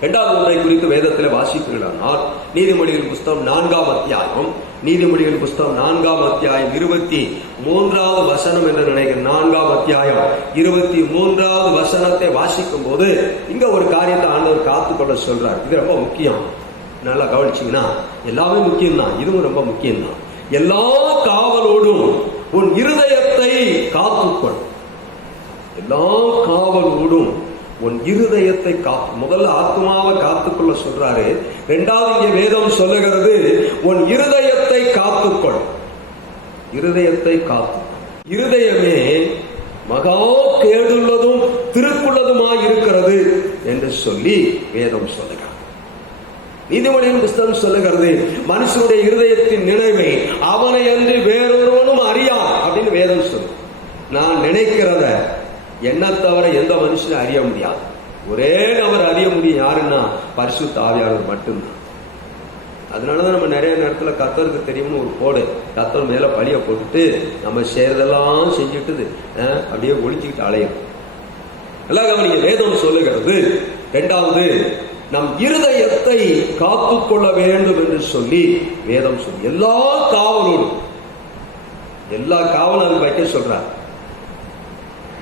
இரண்டாவது ஒன்றை குறித்து வேதத்தில் வாசிப்பீர்களானால் நீதிமொழிகள் புஸ்தகம் 4ஆம் அத்தியாயம், நீதிமொழிகள் புஸ்தகம் 4ஆம் அத்தியாயம் 23வது வசனம் என்று நினைக்கிறேன். 4ஆம் அத்தியாயம் 23வது வசனத்தை வாசிக்கும் போது இங்க ஒரு காரியத்தை ஆண்டவர் காத்துக்கொள்ள சொல்றார். இது ரொம்ப முக்கியம். நல்லா கவனிச்சீங்கன்னா எல்லாமே முக்கியம் தான், இதுவும் ரொம்ப முக்கியம் தான். எல்லா காவலோடும் உன் இருதயத்தை காத்துக்கொள். எல்லா காவலோடும் உன் இருதயத்தை காத்து. முதல்ல ஆத்மாவை காத்துக்கொள்ள சொல்றாரு. இரண்டாவது இங்கே வேதம் சொல்லுகிறது, உன் இருதயத்தை காத்துக்கொள். இருதயத்தை காத்து. இருதயமே மகா கேடுள்ளதும் திருக்குள்ளதுமாய் இருக்கிறது என்று சொல்லி வேதம் சொல்லுகிறார். நீதிமொழியின் புஸ்தகம் சொல்லுகிறது, மனுஷனுடைய இருதயத்தின் நினைவை அவனை அன்றி வேறொருவனும் அறியான் அப்படின்னு வேதம் சொல்லு. நான் நினைக்கிறத என்ன தவிர எந்த மனுஷனும் அறிய முடியாது. ஒரே நபர் அறிய முடியும், யாருன்னா பரிசுத்த ஆவியானவர் மட்டும்தான். அதனாலதான் நம்ம நிறைய நேரத்துல கர்த்தருக்கு தெரியும்னு ஒரு கோடு கர்த்தர் மேல பழிய போட்டுட்டு நம்ம செய்யறதெல்லாம் செஞ்சுட்டு அப்படியே ஒழிச்சுக்கிட்டு அலையும். எல்லாம் கவனிங்க, வேதம் சொல்லுகிறது. இரண்டாவது, நம் இருதயத்தை காத்துக்கொள்ள வேண்டும் என்று சொல்லி வேதம் சொல்லி எல்லா காவலோடும், எல்லா காவலும் வைக்க சொல்றார்.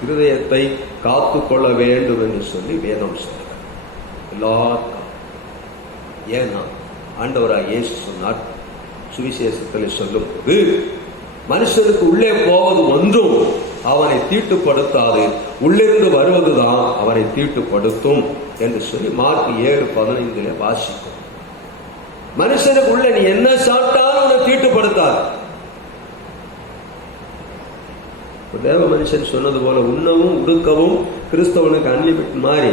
இருதயத்தை காத்துக்கொள்ள வேண்டும் என்று சொல்லி வேதம் சொல்றார். எல்லா ஏன்னா ஆண்டவராக இயேசு சொன்னார் சுவிசேஷத்தில் சொல்லும் போது, மனுஷனுக்கு உள்ளே போவது ஒன்றும் அவனை தீட்டுப்படுத்தாது, உள்ளிருந்து வருவதுதான் அவனை தீட்டுப்படுத்தும் என்று சொல்லி மார்க் 7:15 வாசிக்கும். மனுஷனுக்கு உள்ள நீ என்ன சாப்பிட்டாலும் அவனை தீட்டுப்படுத்தாது. தேவ மனுஷன் சொன்னது போல உண்ணவும் உடுக்கவும் கிறிஸ்தவனுக்கு அன்லிமிட் மாதிரி.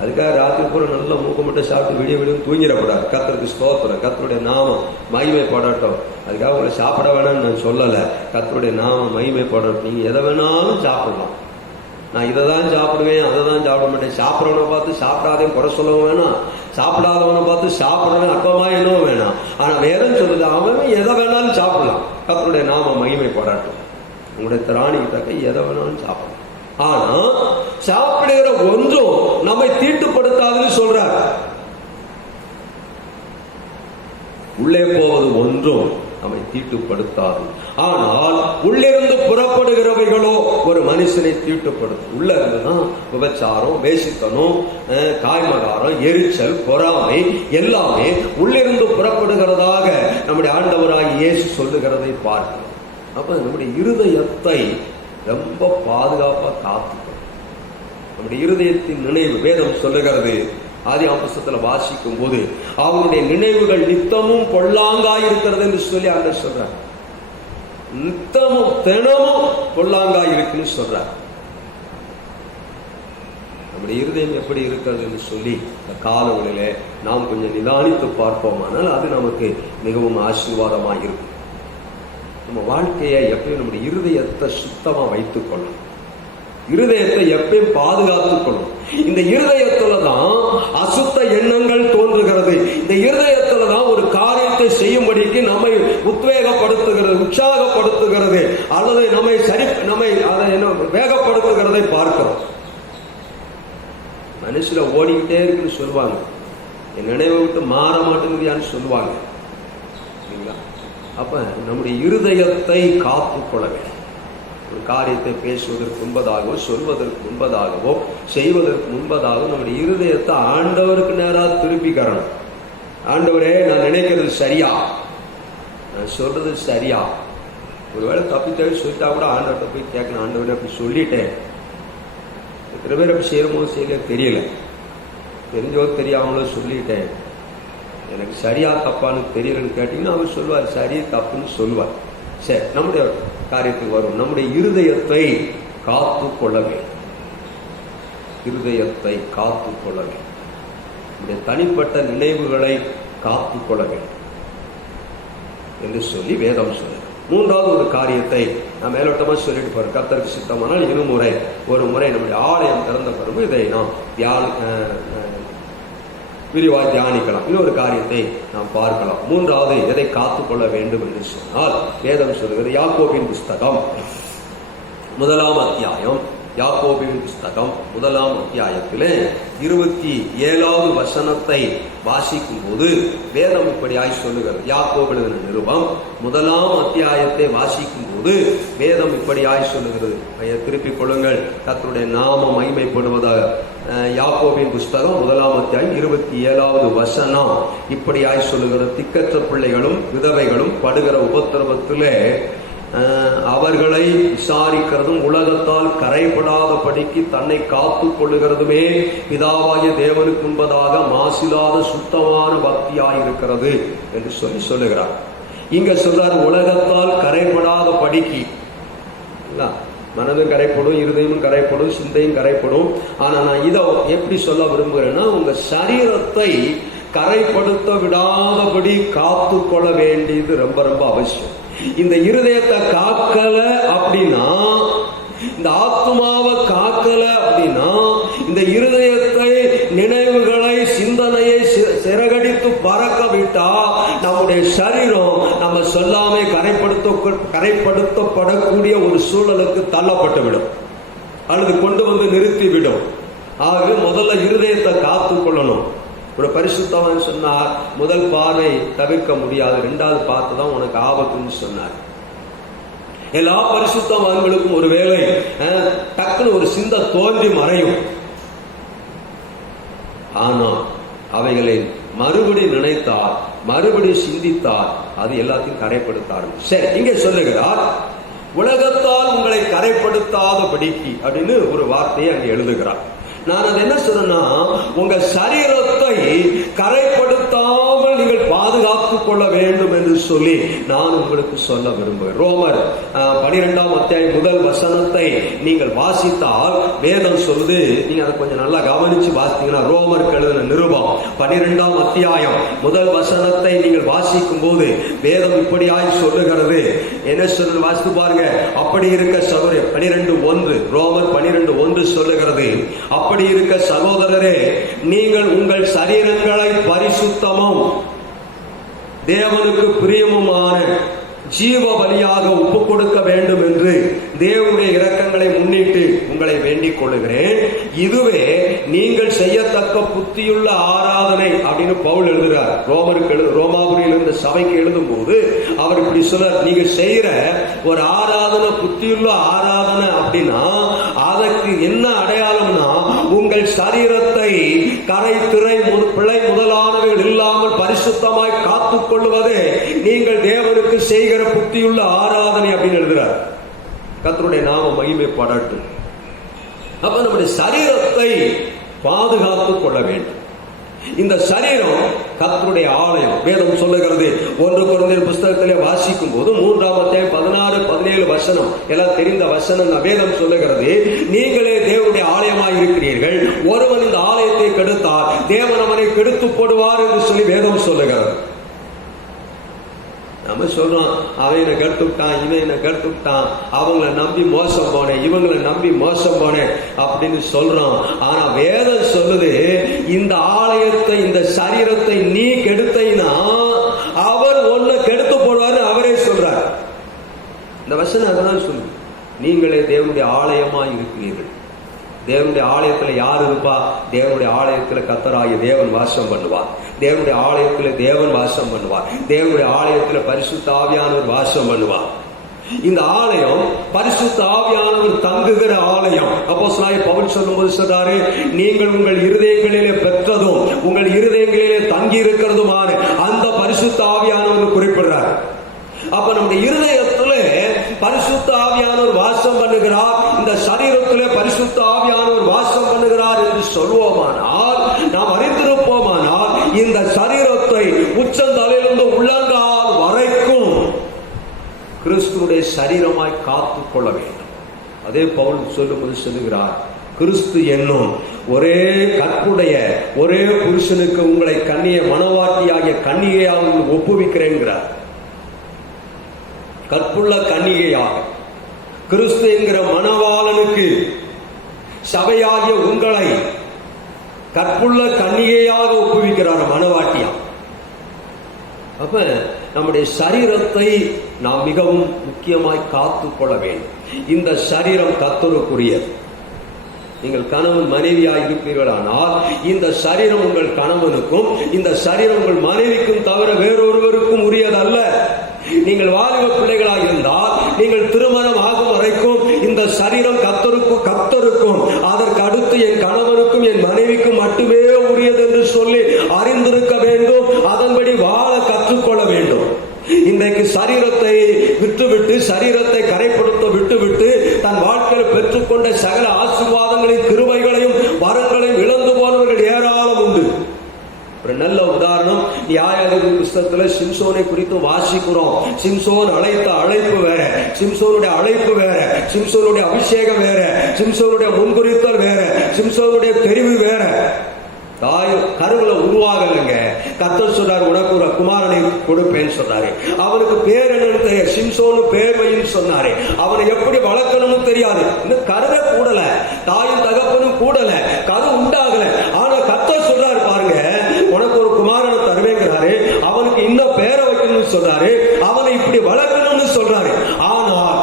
அதுக்காக ராத்திரி பூரா நல்ல மூக்க மட்டும் சாப்பிட்டு விடிய விடியும் தூங்கிடக்கூடாது. கர்த்தருக்கு ஸ்தோத்திரம், கர்த்தருடைய நாமம் மகிமைப்படட்டும். அதுக்காக உங்களை சாப்பிட வேணாம்னு நான் சொல்லலை. கர்த்தருடைய நாமம் மகிமைப்படட்டும். நீங்க எதை வேணாலும் சாப்பிடலாம். நான் இதை தான் சாப்பிடுவேன், அதை தான் சாப்பிட மாட்டேன். சாப்பிட்றவனை பார்த்து சாப்பிடாதே குறை சொல்லவும் வேணாம், சாப்பிடாதவனை பார்த்து சாப்பிடணும் அர்த்தமா என்னவும் வேணாம். ஆனா வேதம் சொல்லுது, அவன் எதை வேணாலும் சாப்பிடலாம். கர்த்தருடைய நாமம் மகிமைப்படட்டும். உங்களுடைய திராணிக்கு தக்க எதை வேணாலும் சாப்பிடலாம். ஆனா சாப்பிடுகிற ஒன்றும் நம்மை தீட்டுப்படுத்தாதுன்னு சொல்றார். உள்ளே போவது ஒன்றும் நம்மை தீட்டுப்படுத்தாது. ஆனால் உள்ளிருந்து புறப்படுகிறவைகளோ ஒரு மனுஷனை தீட்டுப்படுத்தும். உள்ள இருந்துதான் விபச்சாரம், வேசித்தனம், காய்மகாரம், எரிச்சல், பொறாமை எல்லாமே உள்ளிருந்து புறப்படுகிறதாக நம்முடைய ஆண்டவராகிய இயேசு சொல்லுகிறதை பார்க்கிறோம். அப்ப நம்முடைய இருதயத்தை ரொம்ப பாதுகாப்பா காத்துக்கணும். நம்முடைய இருதயத்தின் நினைவு வேதம் சொல்லுகிறது. ஆதியாகம புத்தகத்துல வாசிக்கும் போது அவனுடைய நினைவுகள் நித்தமும் பொல்லாங்காயிருக்கிறது என்று சொல்லி ஆண்டவர் சொல்றார். நித்தமும் தினமும் பொல்லாங்காயிருக்குன்னு சொல்றார். நம்முடைய இருதயம் எப்படி இருக்கிறது என்று சொல்லி இந்த காலங்களிலே நாம் கொஞ்சம் நிதானித்து பார்ப்போமானால் அது நமக்கு மிகவும் ஆசீர்வாதமாக இருக்கும். நம்ம வாழ்க்கையை எப்பயும் நம்முடைய இருதயத்தை சுத்தமா வைத்துக் கொள்ளணும். இருதயத்தை எப்பயும் பாதுகாத்துக் கொள்ளும். இந்த இருதயத்துலதான் அசுத்த எண்ணங்கள் தோன்றுகிறது. இந்த இருதயத்துலதான் ஒரு காரியத்தை செய்யும்படிக்கு நம்மை உத்வேகப்படுத்துகிறது, உற்சாகப்படுத்துகிறது, அல்லது நம்மை அதை வேகப்படுத்துகிறதை பார்க்கிறோம். மனுஷில ஓடிக்கிட்டே இருக்குன்னு சொல்லுவாங்க, என் நினைவை விட்டு மாற மாட்டேங்குதியான்னு சொல்லுவாங்க. அப்ப நம்முடைய இருதயத்தை காத்துக்கொள்ள வேண்டும். ஒரு காரியத்தை பேசுவதற்கு முன்பதாகவோ, சொல்வதற்கு முன்பதாகவோ, செய்வதற்கு முன்பதாகவோ நம்முடைய இருதயத்தை ஆண்டவருக்கு நேராக திருப்பிக்கிறணும். ஆண்டவரே, நான் நினைக்கிறது சரியா? நான் சொல்றது சரியா? ஒருவேளை தப்பி தவிர சொல்லிட்டா கூட ஆண்டவர்கிட்ட போய் கேட்கணும், ஆண்டவரை அப்படி சொல்லிட்டேன். எத்தனை பேர் அப்படி செய்யறமோ செய்யல தெரியல, தெரிஞ்சோ தெரியாமலோ சொல்லிட்டேன், எனக்கு சரியா தப்பான்னு தெரியலன்னு கேட்டீங்கன்னா அவர் சொல்லுவார், சரி தப்புன்னு சொல்லுவார். சரி, நம்முடைய காரியத்துக்கு வரும். நம்முடைய இருதயத்தை காத்து கொள்ள வேண்டும். இருதயத்தை காத்து கொள்ள வேண்டும். நம்முடைய தனிப்பட்ட நினைவுகளை காத்து கொள்ள வேண்டும் என்று சொல்லி வேதம் சொல்லுது. மூன்றாவது ஒரு காரியத்தை நான் மேலோட்டமா சொல்லிட்டு போறேன். கர்த்தருக்கு சித்தமானால் இருமுறை ஒரு முறை நம்முடைய ஆலயம் திறந்த பிறகு இதை நாம் விரிவாக தியானிக்கலாம். இன்னொரு காரியத்தை நாம் பார்க்கலாம். மூன்றாவது எதை காத்துக்கொள்ள வேண்டும் என்று சொன்னால் வேதம் சொல்கிறது, யாக்கோபின் புஸ்தகம் 1ஆம் அத்தியாயம், யாக்கோபின் புஸ்தகம் 1ஆம் அத்தியாயத்திலே 27வது வசனத்தை வாசிக்கும் போது வேதம் இப்படியாய் சொல்லுகிறது. யாக்கோபு எழுதின நிருபம் 1ஆம் அத்தியாயத்தை வாசிக்கும் போது வேதம் இப்படியாய் சொல்லுகிறது. திருப்பிக் கொள்ளுங்கள், கர்த்தருடைய நாமம் மகிமைப்படுவதாக. யாக்கோபின் புஸ்தகம் 1ஆம் அத்தியாயம் 27வது வசனம் இப்படியாய் சொல்லுகிறது. திக்கற்ற பிள்ளைகளும் விதவைகளும் படுகிற உபத்திரவத்திலே அவர்களை விசாரிக்கிறதும் உலகத்தால் கரைபடாதபடிக்கு தன்னை காத்து கொள்ளுகிறதுமே பிதாவாகிய தேவனுக்கு முன்பதாக மாசில்லாத சுத்தமான பக்தியாயிருக்கிறது என்று சொல்லுகிறார். இங்க சொல்றார், உலகத்தால் கரைபடாத படிக்கு. மனதும் கரைப்படும், இருதயமும் கரைப்படும், சிந்தையும் கரைப்படும். ஆனா நான் இதை எப்படி சொல்ல விரும்புகிறேன்னா, உங்க சரீரத்தை கரைப்படுத்த விடாதபடி காத்து கொள்ள வேண்டியது ரொம்ப ரொம்ப அவசியம். இந்த இருதயத்தை காக்கல அப்படின்னா, இந்த ஆத்மாவை காக்கல அப்படின்னா, இந்த இருதயத்தை, நினைவுகளை, சிந்தனையை சிறகடித்து பறக்க விட்டா நம்முடைய சரீரம் நம்ம சொல்லாமே கரைப்படுத்தப்படக்கூடிய ஒரு சூழலுக்கு தள்ளப்பட்டு விடும் அல்லது கொண்டு வந்து நிறுத்திவிடும். ஆகவே முதல்ல இருதயத்தை காத்து கொள்ளணும். ஒரு பரிசுத்தவன் சொன்னார், முதல் பார்வை தவிர்க்க முடியாது, 2வது பார்த்து தான் உனக்கு ஆபத்துன்னு சொன்னார். எல்லா பரிசுத்தவான்களுக்கும் ஒரு வேளை டக்குன்னு ஒரு சிந்தை தோன்றி மறையும். ஆனா அவைகளை மறுபடி நினைத்தார், மறுபடி சிந்தித்தார், அது எல்லாத்தையும் கரைப்படுத்தார். சரி, இங்கே சொல்லுகிறார், உலகத்தால் உங்களை கரைப்படுத்தாதபடிக்கு அப்படின்னு ஒரு வார்த்தையை அங்கே எழுதுகிறார். நான் அது என்ன சொல்றேன்னா, உங்க சரீரத்தை கரைப்படுத்தாமல் நீங்கள் பாதுகாத்துக் கொள்ள வேண்டும் என்று சொல்லி நான் உங்களுக்கு சொல்ல விரும்புகிறேன். ரோமர் 12ஆம் அத்தியாயம் 1 வசனத்தை நீங்கள் வாசித்தால் வேதம் சொல்லுது. நீங்க அதை கொஞ்சம் நல்லா கவனிச்சு வாசித்தீங்கன்னா, ரோமர் எழுதின நிருபம் 12ஆம் அத்தியாயம் 1 வசனத்தை நீங்கள் வாசிக்கும் போது வேதம் இப்படியாய் சொல்லுகிறது. என்ன சொல்றது வாசித்து பாருங்க. அப்படி இருக்க சகோதரர் 12:1, ரோமர் 12:1 சொல்லுகிறது, அப்படி இருக்க சகோதரரே, நீங்கள் உங்கள் சரீரங்களை பரிசுத்தமும் தேவனுக்கு பிரியமுமான ஜீவ பலியாக ஒப்பு கொடுக்க வேண்டும் என்று தேவனுடைய இரக்கங்களை முன்னிட்டு உங்களை வேண்டிக் கொள்ளுகிறேன். இதுவே நீங்கள் செய்யத்தக்க புத்தியுள்ள ஆராதனை அப்படின்னு பவுல் எழுதுகிறார். ரோமாபுரியில் இருந்த சபைக்கு எழுதும் போது அவர் இப்படி சொல்றார், நீங்க செய்யற ஒரு ஆராதனை புத்தியுள்ள ஆராதனை அப்படின்னா அதற்கு என்ன அடையாளம்னா, உங்கள் சரீரத்தை கரை, திரை, பிழை முதலானவைகள் இல்லாமல் பரிசுத்தமாய் காத்துக் கொள்வதே நீங்கள் தேவனுக்கு செய்கிற புத்தியுள்ள ஆராதனை அப்படின்னு எழுதுறார். கர்த்தருடைய நாமம் மகிமைப்படட்டும். அப்ப நம்முடைய சரீரத்தை பாதுகாத்துக் கொள்ள வேண்டும். இந்த சரீரம் கர்த்தருடைய ஆலயம். வேதம் சொல்லுகிறது, 1 கொரிந்தியர் புஸ்தகத்திலே வாசிக்கும் போது 3ஆம் அத்தியாயம் 16-17 வசனம், எல்லாம் தெரிந்த வசனம். வேதம் சொல்லுகிறது, நீங்களே தேவனுடைய ஆலயமாய் இருக்கிறீர்கள், ஒருவன் இந்த ஆலயத்தை கெடுத்தார் தேவன் அவனை கெடுத்து போடுவார் என்று சொல்லி வேதம் சொல்லுகிறது. நம்ம சொல்றோம், அவன் என்ன கெடுத்துட்டான், இவன் என்ன கெடுத்துட்டான், அவங்களை நம்பி மோசம் போனேன், இவங்களை நம்பி மோசம் போனேன் அப்படின்னு சொல்றோம். ஆனா வேதம் சொல்லுது, இந்த ஆலயத்தை, இந்த சரீரத்தை நீ கெடுத்தீனா அவர் ஒன்ன கெடுத்து போடுவாரு அவரே சொல்றார். இந்த வசனம் அதான் சொல்லு, நீங்களே தேவனுடைய ஆலயமா இருக்கிறீர்கள். தேவனுடைய ஆலயத்துல யார் இருப்பா? தேவனுடைய ஆலயத்துல கர்த்தராகிய தேவன் வாசம் பண்ணுவார். தேவனுடைய ஆலயத்துல தேவன் வாசம் பண்ணுவார். தேவனுடைய ஆலயத்துல பரிசுத்த ஆவியானவர் வாசம் பண்ணுவார். இந்த ஆலயம் பரிசுத்த ஆவியானவர் தங்குகிற ஆலயம். அப்போஸ்தலனாகிய பவுல் சொல்லும்போது சொல்றாரு, நீங்கள் உங்கள் இருதயங்களிலே பெற்றதும் உங்கள் இருதயங்களிலே தங்கி இருக்கிறதுமான அந்த பரிசுத்த ஆவியானவர் குறிப்பிடுறார். அப்ப நம்முடைய இருதயத்துல பரிசுத்த ஆவியானவர் வாசம் பண்ணுகிறார், இந்த சரீரத்திலே பரிசுத்த ஆவியானவர் வாசம் பண்ணுகிறார் என்று சொல்வோமானால், நாம் அறிந்திருப்போமானால், இந்த சரீரத்தை உச்சந்தலையிலிருந்து உள்ளங்கால் வரைக்கும் கிறிஸ்துவுடைய சரீரமாய் காத்துக் கொள்ள வேண்டும். அதே பவுல் சொல்லும்போது சொல்லுகிறார், கிறிஸ்து என்னும் ஒரே கற்புடைய ஒரே புருஷனுக்கு உங்களை கன்னியை மனவாட்டியாகிய கன்னிகையாக ஒப்புவிக்கிறேன்கிறார். கற்புள்ள கன்னிகையாக கிறிஸ்து என்கிற மணவாளனுக்கு சபையாகிய உங்களை கற்புள்ள கன்னிகையாக ஒப்புவிக்கிறார், மனவாட்டியா. அப்ப நம்முடைய சரீரத்தை நாம் மிகவும் முக்கியமாய் காத்துக் கொள்ள வேண்டும். இந்த சரீரம் கர்த்தருக்குரியது. நீங்கள் கணவன் மனைவியாக இருப்பீர்களானால் இந்த சரீரம் உங்கள் கணவனுக்கும் இந்த சரீரம் உங்கள் மனைவிக்கும் தவிர வேறொருவருக்கும் உரியதல்ல. நீங்கள் வாலிப பிள்ளைகளாக இருந்தால் நீங்கள் திருமணம் ஆகும் வரைக்கும் இந்த சரீரம் கர்த்தருக்கும் அதற்கு அடுத்து என் கணவனுக்கும் என் மனைவிக்கும் மட்டுமே உரியது என்று சொல்லி அறிந்திருக்க வேண்டும். அதன்படி வாழ கற்றுக்கொள்ள வேண்டும். இன்றைக்கு சரீரத்தை விட்டுவிட்டு சரீரத்தை கரைப்படுத்த விட்டுவிட்டு தன் வாழ்க்கையில் பெற்றுக்கொண்ட சகல ஆசீர்வாதங்களையும் கிருபைகளையும் வரங்களையும் இழந்து போனவர்கள் ஏராளம் உண்டு. ஒரு நல்ல உதாரணம், நியாயாதிபதி புஸ்தகத்துல சிம்சோனை குறித்து வாசிக்கிறோம். சிம்சோன் அழைத்த அழைப்பு வேற, சிம்சோனுடைய அழைப்பு வேற, சிம்சோனுடைய அபிஷேகம் வேற, சிம்சோனுடைய முன்குறித்தல் வேற, சிம்சோனுடைய தெரிவு வேற. தாய் கருவுல உருவாகலைங்க. கர்த்தர் சொல்றாரு, உனக்கு ஒரு குமாரனை கொடுப்பேன்னு சொன்னாரு. அவனுக்கு பேர் என்னன்னு தெரியாது, சிம்சோனு பேர் வைன்னு சொன்னாரு. அவனை எப்படி வளர்க்கணும்னு தெரியாது. இன்னும் கருவே கூடல, தாயும் தகப்பனும் கூடல, கரு உண்டாகல. ஆனா கர்த்தர் சொல்றாரு பாருங்க, உனக்கு ஒரு குமாரனை தருவேங்கிறாரு. அவனுக்கு இன்னும் பேரை வைக்கணும்னு சொல்றாரு. அவனை இப்படி வளர்க்கணும்னு சொல்றாரு. ஆனால்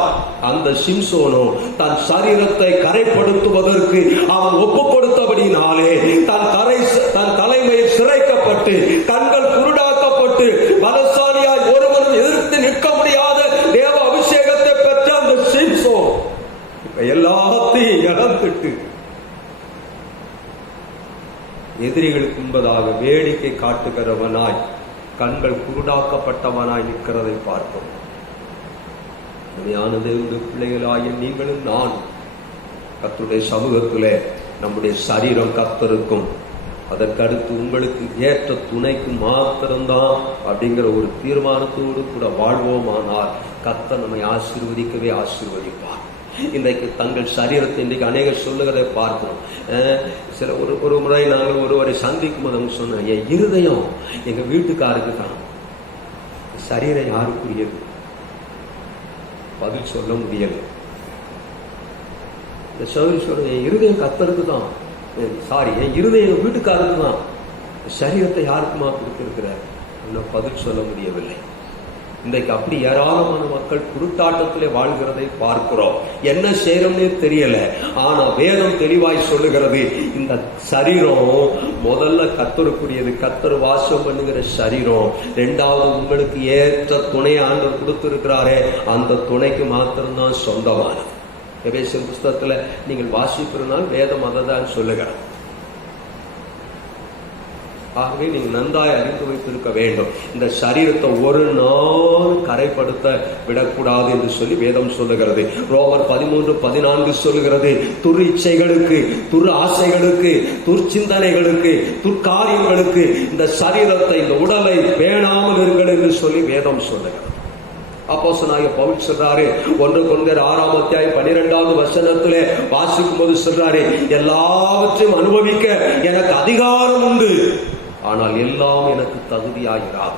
அந்த சிம்சோனோ தன் சரீரத்தை கரைப்படுத்துவதற்கு அவன் ஒப்பு கொடுத்தபடினாலே தன் தலைமையில் சிறைக்கப்பட்டு கண்கள் குருடாக்கப்பட்டு பலசாலியாய் ஒருவரும் எதிர்த்து நிற்க முடியாத தேவ அபிஷேகத்தை பெற்ற அந்த சிம்சோன் எல்லாத்தையும் இழந்துட்டு எதிரிகளுக்கு முன்பதாக வேடிக்கை காட்டுகிறவனாய் கண்கள் குருடாக்கப்பட்டவனாய் நிற்கிறதை பார்க்கிறோம். தேவனுடைய பிள்ளைகளாகிய நீங்களும் நான் கர்த்தருடைய சமூகத்திலே நம்முடைய சரீரம் கர்த்தருக்கும் அதற்கடுத்து உங்களுக்கு ஏற்ற துணைக்கு மாத்திரம்தான் அப்படிங்கிற ஒரு தீர்மானத்தோடு கூட வாழ்வோமானால் கர்த்தர் நம்மை ஆசீர்வதிக்கவே ஆசீர்வதிப்பார். இன்றைக்கு தங்கள் சரீரத்தை இன்றைக்கு அநேகர் சொல்லுகிறதை பார்க்கிறோம். சில ஒரு முறை நாங்கள் ஒருவரை சந்திக்கும் போது அவங்க சொன்னாங்க, என் இருதயம் எங்க வீட்டுக்காருக்கு தான், சரீரம் யாருக்குரியது? பதில் சொல்ல முடியல. இந்த சௌரி சொல்ற, என் இருதயம் கர்த்தருக்கு தான், சாரி என் இருதயம் வீட்டுக்காரருக்கு தான், சரீரத்தை யாருக்குமா கொடுத்திருக்கிறார்? பதில் சொல்ல முடியவில்லை. இன்றைக்கு அப்படி ஏராளமான மக்கள் குருட்டாட்டத்திலே வாழ்கிறதை பார்க்கிறோம். என்ன செய்யறோம்னே தெரியல. ஆனா வேதம் தெளிவாய் சொல்லுகிறது, இந்த சரீரம் முதல்ல கர்த்தருக்குரியது, கர்த்தர் வாசம் பண்ணுகிற சரீரம். இரண்டாவது உங்களுக்கு ஏற்ற துணை ஆண்டவர் கொடுத்திருக்கிறாரே, அந்த துணைக்கு மாத்திரம்தான் சொந்தமானது. எபேசியர் புஸ்தகத்துல நீங்கள் வாசிக்கிறனால் வேதம் அதை தான் சொல்லுகிறார். ஆகவே நீங்கள் நன்றாய் அறிந்து வைத்திருக்க வேண்டும். இந்த சரீரத்தை ஒரு நாள் கரைப்படுத்த விடக்கூடாது என்று சொல்லி வேதம் சொல்லுகிறது. ரோமர் 13:14 சொல்லுகிறது, துர் இச்சைகளுக்கு, துர் ஆசைகளுக்கு, துர்ச்சிந்தனைகளுக்கு, துர்காரியங்களுக்கு இந்த சரீரத்தை, இந்த உடலை பேணாமல் இருங்கள் என்று சொல்லி வேதம் சொல்லுகிறது. அப்போஸ்தலனாகிய பவுல் சொல்றாரு, 1 கொரிந்தியர் 6:12 வசனத்திலே வாசிக்கும் போது சொல்றாரு, எல்லாவற்றையும் அனுபவிக்க எனக்கு அதிகாரம் உண்டு, ஆனால் எல்லாம் எனக்கு தகுதியாகிறார்.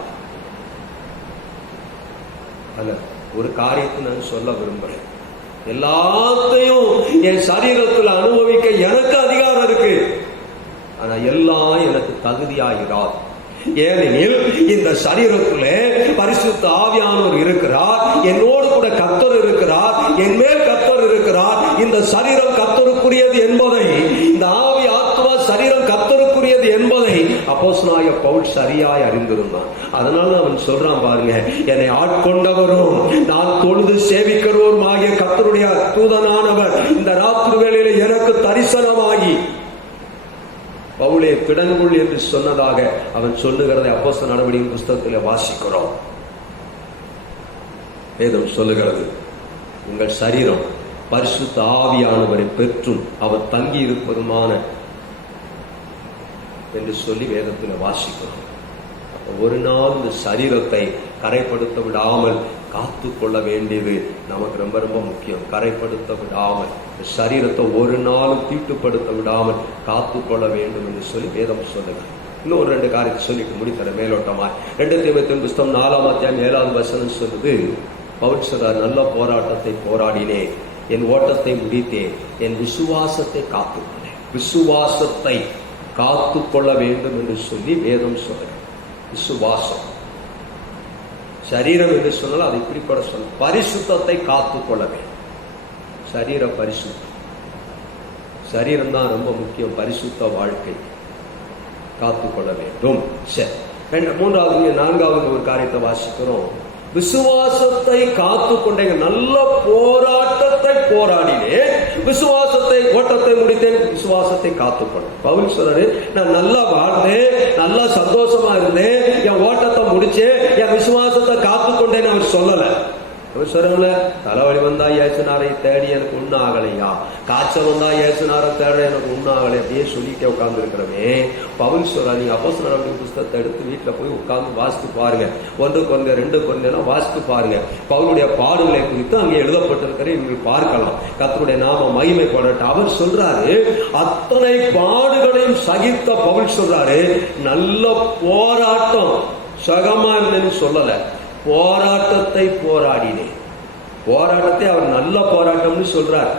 அல்ல, ஒரு காரியத்தை நான் சொல்ல விரும்புறேன், எல்லாத்தையும் என் சரீரத்தில் அனுபவிக்க எனக்கு அதிகாரம் இருக்கு, ஆனா எல்லாம் எனக்கு தகுதியாகிறார். ஏனெனில் இந்த சரீரத்திலே பரிசுத்த ஆவியானவர் இருக்கிறார், என்னோடு கூட கர்த்தர் இருக்கிறார், என் மேல் கர்த்தர் இருக்கிறார். இந்த சரீரம் கர்த்தருக்குரியது என்பதை, இந்த ஆவி ஆத்மா சரீரம் கர்த்தருக்குரியது என்பதை அப்போஸ்தலனாகிய பவுல் சரியாய் அறிந்திருந்தான். அதனால அவன் சொல்றான் பாருங்க, என்னை ஆட்கொண்டவரும் நான் தொழுது சேவிக்கிறவரும் ஆகிய கர்த்தருடைய தூதனானவர் இந்த ராத்திரி வேளையிலே எனக்கு தரிசனமாகி பவுலே பிடங்குள் என்று சொன்னதாக அவன் சொல்லுகிறதை அப்போஸ்தலர் நடவடிக்கையின் புஸ்தகத்தில் வாசிக்கிறோம். வேதம் சொல்லுகிறது, உங்கள் சரீரம் பரிசுத்த ஆவியானவரை பெற்றும் அவர் தங்கி இருப்பதுமான என்று சொல்லி வேதத்தில் வாசிக்கிறோம். ஒரு நாள் இந்த சரீரத்தை கரைப்படுத்த விடாமல் காத்து கொள்ள வேண்டியது நமக்கு ரொம்ப ரொம்ப முக்கியம். கரைப்படுத்த விடாமல் இந்த சரீரத்தை ஒரு நாளும் தீட்டுப்படுத்த விடாமல் காத்து கொள்ள வேண்டும் என்று சொல்லி வேதம் சொல்லுங்கள். இன்னொரு 2 காரியத்தை சொல்லிட்டு முடிக்கிற மேலோட்டமா 2 தீமோத்தேயு புத்தகம் 4ஆம் அத்தியாயம் 7வது வசனம் சொல்லுது, பவுல் சொல்றார், நல்ல போராட்டத்தை போராடினேன், என் ஓட்டத்தை முடித்தேன், என் விசுவாசத்தை காத்துக்கொண்டேன். விசுவாசத்தை காத்து கொள்ள வேண்டும் என்று சொல்லி வேதம் சொல்லுங்க. விசுவாசம், சரீரம் என்று சொன்னால் அது இப்படிப்பட சொல்ல, பரிசுத்தத்தை காத்து கொள்ள வேண்டும். சரீர பரிசுத்தம், சரீரம் தான் ரொம்ப முக்கியம். பரிசுத்த வாழ்க்கை காத்து கொள்ள வேண்டும். சரி, 3வது 4வது ஒரு காரியத்தை வாசிக்கிறோம். விசுவாசத்தை காத்து கொண்டேங்க, நல்ல போராட்டத்தை போராடினேன், விசுவாசத்தை ஓட்டத்தை முடித்தேன், விசுவாசத்தை காத்துக்கொண்டேன். பவுல் சொல்றாரு, நான் நல்லா வாழ்ந்தேன், நல்லா சந்தோஷமா இருந்தேன், என் ஓட்டத்தை முடிச்சேன், என் விசுவாசத்தை காத்துக்கொண்டேன்னு அவர் சொல்லல. அவர் சொல்றல, தலைவலி வந்தா இயேசுநாரை தேடி எனக்கு ஒன்னும் ஆகலையா, காய்ச்சல் வந்தா இயேசுநாரை தேட எனக்கு ஒன்னும் ஆகலை, அப்படியே சொல்லிட்டே உட்கார்ந்து இருக்கிறவே. பவுல் சொல்றா, நீங்க அப்போஸ்தலர் நடவடிக்கை புத்தகத்தை எடுத்து வீட்டுல போய் உட்கார்ந்து வாசித்து பாருங்க. 1 கொரிந்தியர் 2 கொரிந்தியர் வாசித்து பாருங்க. பவுலுடைய பாடுகளை குறித்து அங்கே எழுதப்பட்டிருக்கிற நீங்கள் பார்க்கலாம். கர்த்தருடைய நாம மகிமைப்படட்டும். அவர் சொல்றாரு, அத்தனை பாடுகளையும் சகித்த பவுல் சொல்றாரு, நல்ல போராட்டம், சுகமா இருந்தேன்னு சொல்லல, போராட்டத்தை போராடினேன். போராட்டத்தை அவர் நல்ல போராட்டம்னு சொல்றார்.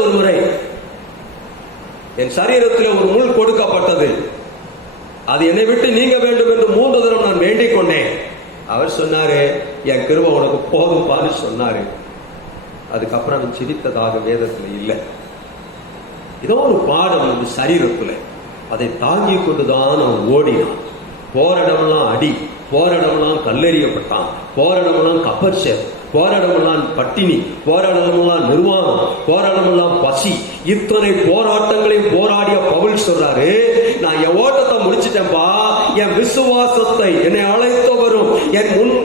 ஒரு முறை என் சரீரத்தில் ஒரு முள் கொடுக்கப்பட்டது, அது என்னை விட்டு நீங்க வேண்டும் என்று 3 தடவை நான் வேண்டிக் கொண்டேன். அவர் சொன்னாரு, என் கிருபை உனக்கு போதும்பான்னு சொன்னாரு. அதுக்கப்புறம் அவன் சிரித்ததாக வேதத்தில் இல்லை. ஏதோ ஒரு பாடம் அந்த சரீரத்துல, அதை தாங்கி கொண்டுதான் அவன் ஓடினான். போரிடமெல்லாம் அடி, போரிடமெல்லாம் கல்லெறியப்பட்டான், போரிடமெல்லாம் கப்பற்சேர், போராடமெல்லாம் பட்டினி, போராடமெல்லாம் நிர்வாகம், போராடமெல்லாம் பசி, இத்தனை போராட்டங்களையும் போராடிய பவுல் சொல்றாரு, நான் என் ஓட்டத்தை முடிச்சிட்டேன்பா, என் விசுவாசத்தை, என்னை அழைத்தவரும்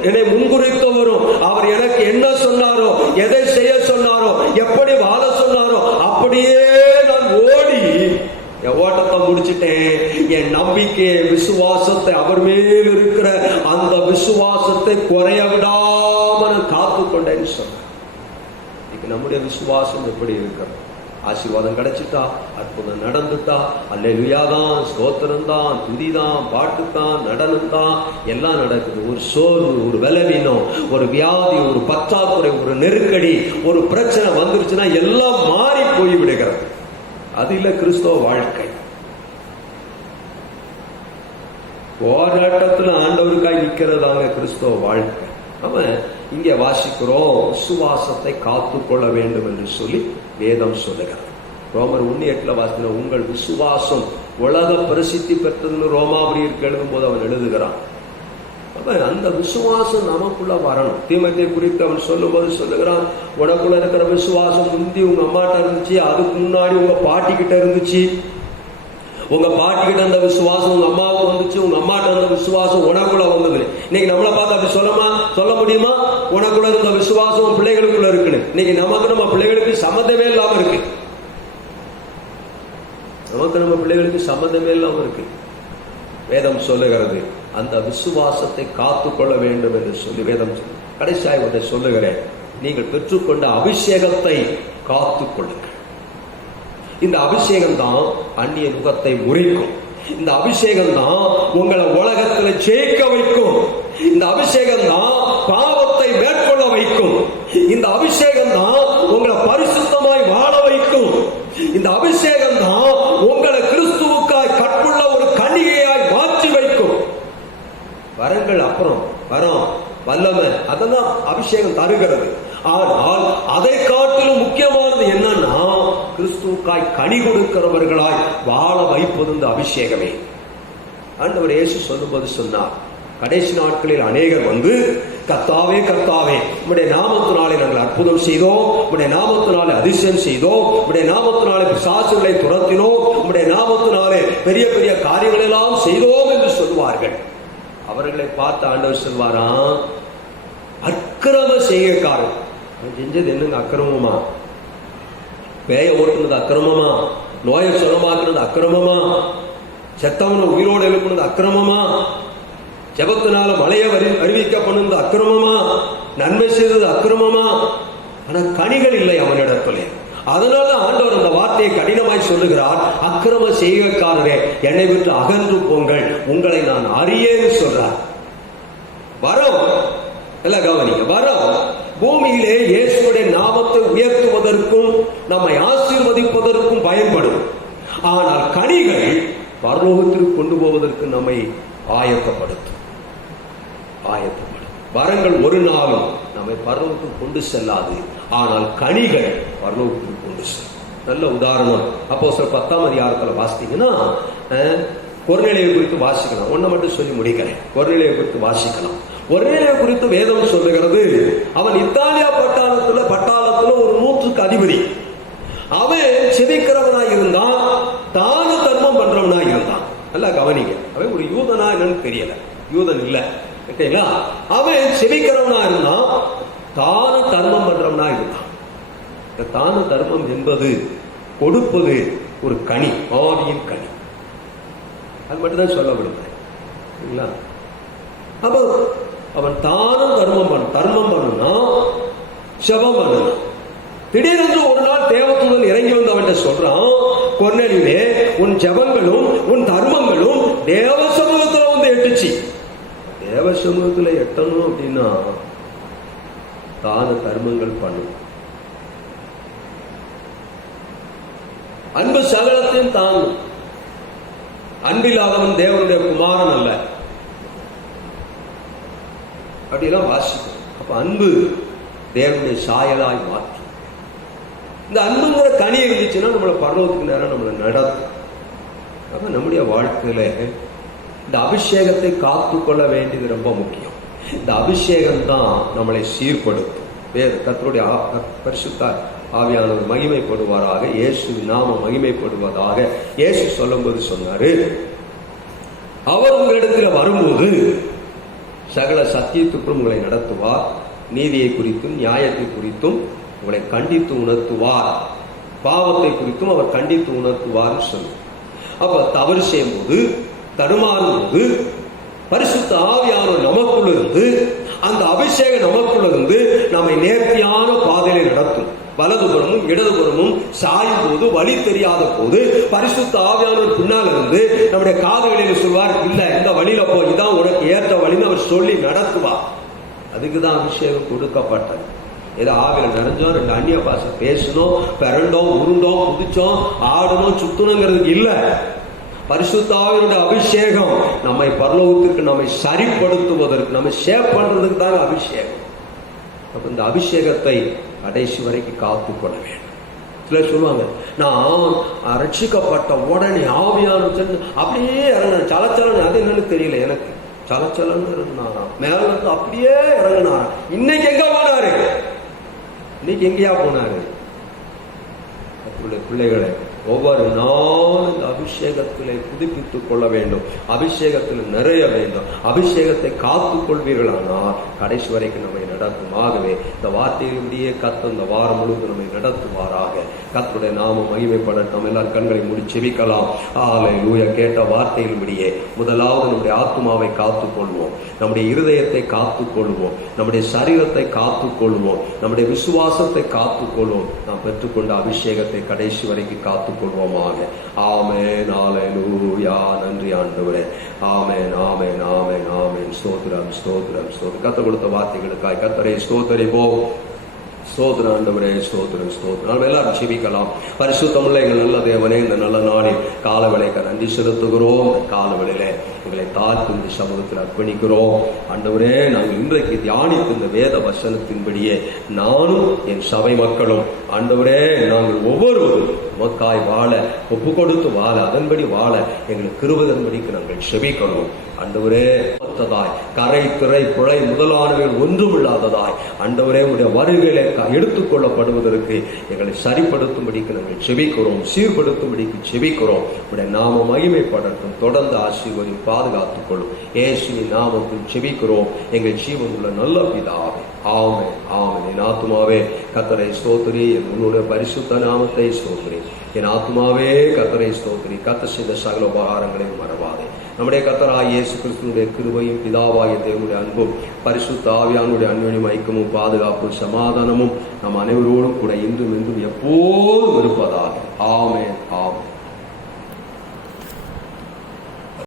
என்னை முன்குறித்தவரும், அவர் எனக்கு என்ன சொன்னாரோ, எதை செய்ய சொன்னாரோ, எப்படி வாழ சொன்னாரோ, அப்படியே நான் ஓடி என் ஓட்டத்தை முடிச்சுட்டேன். என் நம்பிக்கை, விசுவாசத்தை, அவர் மேல் இருக்கிற அந்த விசுவாசத்தை குறைய விடாமல் காத்து கொண்டேன்னு சொன்ன. நம்முடைய விசுவாசம் எப்படி இருக்கிறது? ஆசீர்வாதம் கிடைச்சிட்டா, அற்புதம் நடந்துட்டா, அல்லேலூயா தான், ஸ்தோத்திரம் தான், துதி தான், பாட்டு தான், நடனம் தான், எல்லாம் நடக்குது. ஒரு சோர்வு, ஒரு பலவீனம், ஒரு வியாதி, ஒரு பற்றாக்குறை, ஒரு நெருக்கடி, ஒரு பிரச்சனை வந்துருச்சுன்னா எல்லாம் மாறி போய் விடுகிறது. அது இல்ல கிறிஸ்தவ வாழ்க்கை. போராட்டத்துல ஆண்டவருக்காய் நிக்கிறதாங்க கிறிஸ்தவ வாழ்க்கை. அவன் இங்கே வாசிக்கிறோம், விசுவாசத்தை காத்து கொள்ள வேண்டும் என்று சொல்லி வேதம் சொல்லுகிறார். ரோமர் 1:8 வாசிக்கிறோம், உங்கள் விசுவாசம் உலக பிரசித்தி பெற்றதுன்னு ரோமாபுரியருக்கு எழுதும் போது அவன் எழுதுகிறான். அந்த விசுவாசம் நமக்குள்ள வரணும். தீமோத்தேயு குறித்து அவன் சொல்லும் போது சொல்லுகிறான், உனக்குள்ள இருக்கிற விசுவாசம் முந்தி உங்க அம்மாட்ட இருந்துச்சு, அதுக்கு முன்னாடி உங்க பாட்டி கிட்ட இருந்துச்சு, உங்க பாட்டி கிட்ட அந்த விசுவாசம் உங்க அம்மாவுக்கு வந்துச்சு, உங்க அம்மாட்ட அந்த விசுவாசம் உனக்குள்ள வந்தது. இன்னைக்கு நம்மளை பார்த்து அப்படி சொல்ல முடியுமா? உனக்குள்ள இருந்த விசுவாசம் பிள்ளைகளுக்குள்ள இருக்குன்னு. இன்னைக்கு நமக்கு நம்ம பிள்ளைகளுக்கு சம்மந்தமே இல்லாம இருக்கு. நமக்கு நம்ம பிள்ளைகளுக்கு சம்மந்தமே இல்லாம இருக்கு. வேதம் சொல்லுகிறது, அந்த விசுவாசத்தை காத்து கொள்ள வேண்டும் என்று சொல்லி வேதம் கடைசியாக ஒன்றை சொல்லுகிறேன், நீங்கள் பெற்றுக்கொண்ட அபிஷேகத்தை காத்து கொள்ளுங்கள். இந்த அபிஷேகம் தான் அந்நிய முகத்தை முறிக்கும். இந்த அபிஷேகம் தான் உங்களை உலகத்தில் ஜெயிக்க வைக்கும். இந்த அபிஷேகம் தான் பாவத்தை மேற்கொள்ள வைக்கும். இந்த அபிஷேகம் தான் உங்களை பரிசுத்தமாய் வாழ வைக்கும். இந்த அபிஷேகம் தான் உங்களை கிறிஸ்துவுக்காய் கற்புள்ள ஒரு கன்னிகையாய் மாற்றி வைக்கும். வரங்கள் அப்புறம் வரும், வல்லமை அதெல்லாம் அபிஷேகம் தருகிறது. ஆனால் அதை காட்டிலும் முக்கியமானது என்னன்னா, கிறிஸ்துவுக்காய் கனி கொடுக்கிறவர்களாய் வாழ வைப்பது இந்த அபிஷேகமே. ஆண்டவர் இயேசு சொல்லும்போது சொன்னார், கடைசி நாட்களில் அநேகர் வந்து, கர்த்தாவே கர்த்தாவே, உம்முடைய நாமத்தினாலே நாங்கள் அற்புதம் செய்தோம், உம்முடைய நாமத்தினாலே அதிசயம் செய்தோம், உம்முடைய நாமத்தினாலே பிசாசுகளை துரத்தினோம், உம்முடைய நாமத்தினாலே பெரிய பெரிய காரியங்கள் எல்லாம் செய்தோம் என்று சொல்வார்கள். அவர்களை பார்த்து ஆண்டவர் சொல்வாராம், அக்கிரம செய்கைக்காரன். அவன் செஞ்சது என்னங்க அக்கிரமமா? பேய ஓட்டுனது அக்கிரமமா? நோயை சுகமாக்குனது அக்கிரமமா? செத்தவனை உயிரோடு எழுப்புனது அக்கிரமமா? ஜெபத்தினால மழையை அறிவிக்க பண்ணுவது அக்கிரமமா? நன்மை செய்தது அக்கிரமமா? ஆனா கனிகள் இல்லை அவனிடத்துல. அதனால ஆண்டவர் அந்த வார்த்தையை கடினமாய் சொல்லுகிறார், அக்கிரம செய்கைக்காரரே என்னை விட்டு அகன்று போங்கள், உங்களை நான் அறியேன்னு சொல்றார். வரம் இல்ல, கவனிங்க, வரம் பூமியிலே இயேசுடைய நாமத்தை உயர்த்துவதற்கும் நம்மை ஆசீர்வதிப்பதற்கும் பயன்படும். ஆனால் கனிகள் பரலோகத்திற்கு கொண்டு போவதற்கு நம்மை ஆயத்தப்படுத்தும். வரங்கள் ஒரு நாளும் நம்மை பரலோகத்துக்கு கொண்டு செல்லாது, ஆனால் கனிகள் பரலோகத்துக்கு கொண்டு செல்லும். நல்ல உதாரணம் அப்போஸ்தலர் 10ஆம் அதிகாரத்தில் வாசித்தீங்கன்னா, கொர்நேலியை குறித்து வாசிக்கலாம். ஒன்றை மட்டும் சொல்லி முடிக்கிறேன். கொர்நேலியை குறித்து வாசிக்கலாம். கொர்நேலியை குறித்து வேதம் சொல்லுகிறது, அவன் இத்தாலியா பட்டாளத்துல ஒரு 100க்கு அதிபதி. அவன் செபிக்கிறவனாய் இருந்தான், தான தர்மம் பண்றவனாய் இருந்தான். நல்லா கவனிங்க, அவன் ஒரு யூதனா என்னன்னு தெரியல, யூதன் இல்ல, அவன் செபிக்கிறவனா இருந்தான், தான தர்மம் பண்றவனா இருந்தான். தான தர்மம் என்பது கொடுப்பது ஒரு கனி, ஆவியின் கனி. அது மட்டும்தான் சொல்ல விடுறேன். அப்ப அவன் தானம் தர்மம் பண்ணா, ஜெபம் பண்ணா. திடீரென்று ஒரு நாள் தேவதூதன் இறங்கி வந்து அவன் சொல்றான், கொர்நேலியே, உன் ஜெபங்களும் உன் தர்மங்களும் தேவ சமூகத்துல வந்து எட்டுச்சு. தேவ சமூகத்துல எட்டணும் அப்படின்னா தான தர்மங்கள் பண்ணும். அன்பு சகலத்தையும் தாங்கும். அன்பில்லாதவன் தேவனுடைய குமாரன் அல்ல, அப்படிலாம் வாசிக்கும். அப்ப அன்பு தேவனுடைய சாயலாய் மாற்றும். இந்த அன்புங்கிற கனி இருந்துச்சுன்னா நம்மளை பரலோகத்துக்கு நேரம் நம்மளை நடத்தும். அப்ப நம்முடைய வாழ்க்கையில இந்த அபிஷேகத்தை காத்துக்கொள்ள வேண்டியது ரொம்ப முக்கியம். இந்த அபிஷேகம் தான் நம்மளை சீர்படுத்தும். கர்த்தருடைய பரிசுத்த ஆவியானவர் மகிமைப்படுவாராக, இயேசு நாம மகிமைப்படுவதாக. இயேசு சொல்லும்போது சொன்னாரு, அவர் உங்களிடத்தில் வரும்போது சகல சத்தியத்துக்கும் உங்களை நடத்துவார், நீதியை குறித்தும் நியாயத்தை குறித்தும் உங்களை கண்டித்து உணர்த்துவார், பாவத்தை குறித்தும் அவர் கண்டித்து உணர்த்துவார் சொல்லு. அப்ப தவறு செய்யும் போது, தடுமாறும் போது பரிசுத்த ஆவியானவர் நமக்குள்ள இருந்து, அந்த அபிஷேகம் நமக்குள்ள இருந்து நம்மை நேர்த்தியான பாதையில நடத்தும். வலதுபுறமும் இடதுபுறமும் சாயும் போது, வழி தெரியாத போது பரிசுத்த ஆவியானவர் பின்னால் இருந்து நம்முடைய காதுகளில் சொல்வார், இல்ல இந்த வழியில போ, இதான் உனக்கு ஏற்ற வழின்னு அவர் சொல்லி நடத்துவார். அதுக்குதான் அபிஷேகம் கொடுக்கப்பட்டது. ஏதோ ஆவில நிறைஞ்சோம், 2 அந்நிய பாஷை பேசணும், பிறண்டோம், உருண்டோம், குதிச்சோம், ஆடணும், சுத்தணுங்கிறதுக்கு இல்ல. பரிசுத்த ஆவியினுடைய அபிஷேகம் நம்மை பரலோகத்திற்கு நம்மை சரிப்படுத்துவதற்கு, நம்மை ஷேப் பண்றதுக்கு தான் அபிஷேகம். அப்ப இந்த அபிஷேகத்தை கடைசி வரைக்கும் காத்துக்கொள்ள வேண்டும். சிலர் சொல்லுவாங்க, நான் ரட்சிக்கப்பட்ட உடனே ஆவியான அப்படியே இறங்கின சலச்சலன், அது என்னன்னு தெரியல எனக்கு, சலச்சலன்னு இருந்தாராம், மேல இருந்து அப்படியே இறங்கினாராம். இன்னைக்கு எங்க போனாரு? இன்னைக்கு எங்கேயா போனாரு? பிள்ளைகளை ஒவ்வொரு நாளும் இந்த அபிஷேகத்திலே புதுப்பித்துக் கொள்ள வேண்டும், அபிஷேகத்தில் நிறைய வேண்டும். அபிஷேகத்தை காத்துக் கொள்வீர்களானால் கடைசி வரைக்கும் நம்மை நடத்தும். ஆகவே இந்த வார்த்தையிலேயே கர்த்தர் இந்த வாரம் முழுவதும் நம்மை நடத்துவாராக. கர்த்தருடைய நாமம் மகிமைப்படட்டும். எல்லாரும் கண்களை மூடி செபிக்கலாம். ஹல்லேலூயா. கேட்ட வார்த்தையின்படியே முதலாவது நம்முடைய ஆத்துமாவை காத்துக் கொள்வோம், நம்முடைய இருதயத்தை காத்துக் கொள்வோம், நம்முடைய சரீரத்தை காத்துக் கொள்வோம், நம்முடைய விசுவாசத்தை காத்துக் கொள்வோம். நாம் பெற்றுக்கொண்ட அபிஷேகத்தை கடைசி வரைக்கும் காத்துக் கொள்வோமாக. ஆமென். ஹல்லேலூயா. நன்றி ஆண்டவரே. ஆமென், ஆமென், ஆமென், ஆமென். ஸ்தோத்திரம், ஸ்தோத்திரம், ஸ்தோத்திரம். கர்த்தர் கொடுத்த வார்த்தைகளுக்காய் கர்த்தரை ஸ்தோத்திரிப்போம். ஸ்தோத்திரம் ஆண்டவரே, ஸ்தோத்திரம், ஸ்தோத்திரம். நாம் எல்லாரும் ஜெபிக்கலாம். பரிசுத்தமுள்ள எங்கள் நல்ல தேவனே, இந்த நல்ல நாளில் காலவேளைக்கு நன்றி செலுத்துகிறோம். காலவேளையிலே எங்களை தாழ்த்தி இந்த சமூகத்தில் அர்ப்பணிக்கிறோம். ஆண்டவரே, நாங்கள் இன்றைக்கு தியானித்த இந்த வேத வசனத்தின்படியே நானும் என் சபை மக்களும் ஆண்டவரே, நாங்கள் ஒவ்வொருவரும் உமக்காய் வாழ, ஒப்பு கொடுத்து வாழ, அதன்படி வாழ எங்களுக்கு கிருபையின்படிக்கு நாங்கள் செபிக்கணும். ஆண்டவரே, கரை திரை புழை முதலானவைகள் ஒன்றும் இல்லாததாய் ஆண்டவரே உடைய வருகையில எடுத்துக்கொள்ளப்படுவதற்கு எங்களை சரிப்படுத்தும்படிக்கு நாங்கள் செபிக்கிறோம், சீர்படுத்தும்படிக்கு செபிக்கிறோம். உடைய நாம மகிமைப்படட்டும். தொடர்ந்து ஆசீர்வதிப்பா. பாதுகாத்துக் கொள்ளும். இயேசுவின் நாமத்தில் ஜெபிக்கிறோம் எங்கள் ஜீவனுள்ள நல்ல பிதாவே. ஆமென், ஆமென். என் ஆத்துமாவே கர்த்தரை ஸ்தோத்திரி, என் உன்னுடைய பரிசுத்த நாமத்தை ஸ்தோத்திரி. என் ஆத்துமாவே கர்த்தரை ஸ்தோத்திரி, கர்த்தர் செய்த சகல உபகாரங்களையும் மறவாதே. நம்முடைய கர்த்தராகிய இயேசு கிறிஸ்துவினுடைய கிருபையும் பிதாவாகிய தேவனுடைய அன்பும் பரிசுத்த ஆவியானுடைய அன்யோன்யம் ஐக்கியமும் பாதுகாப்பும் சமாதானமும் நம் அனைவரோடும் கூட இன்றும் என்றும் எப்போதும்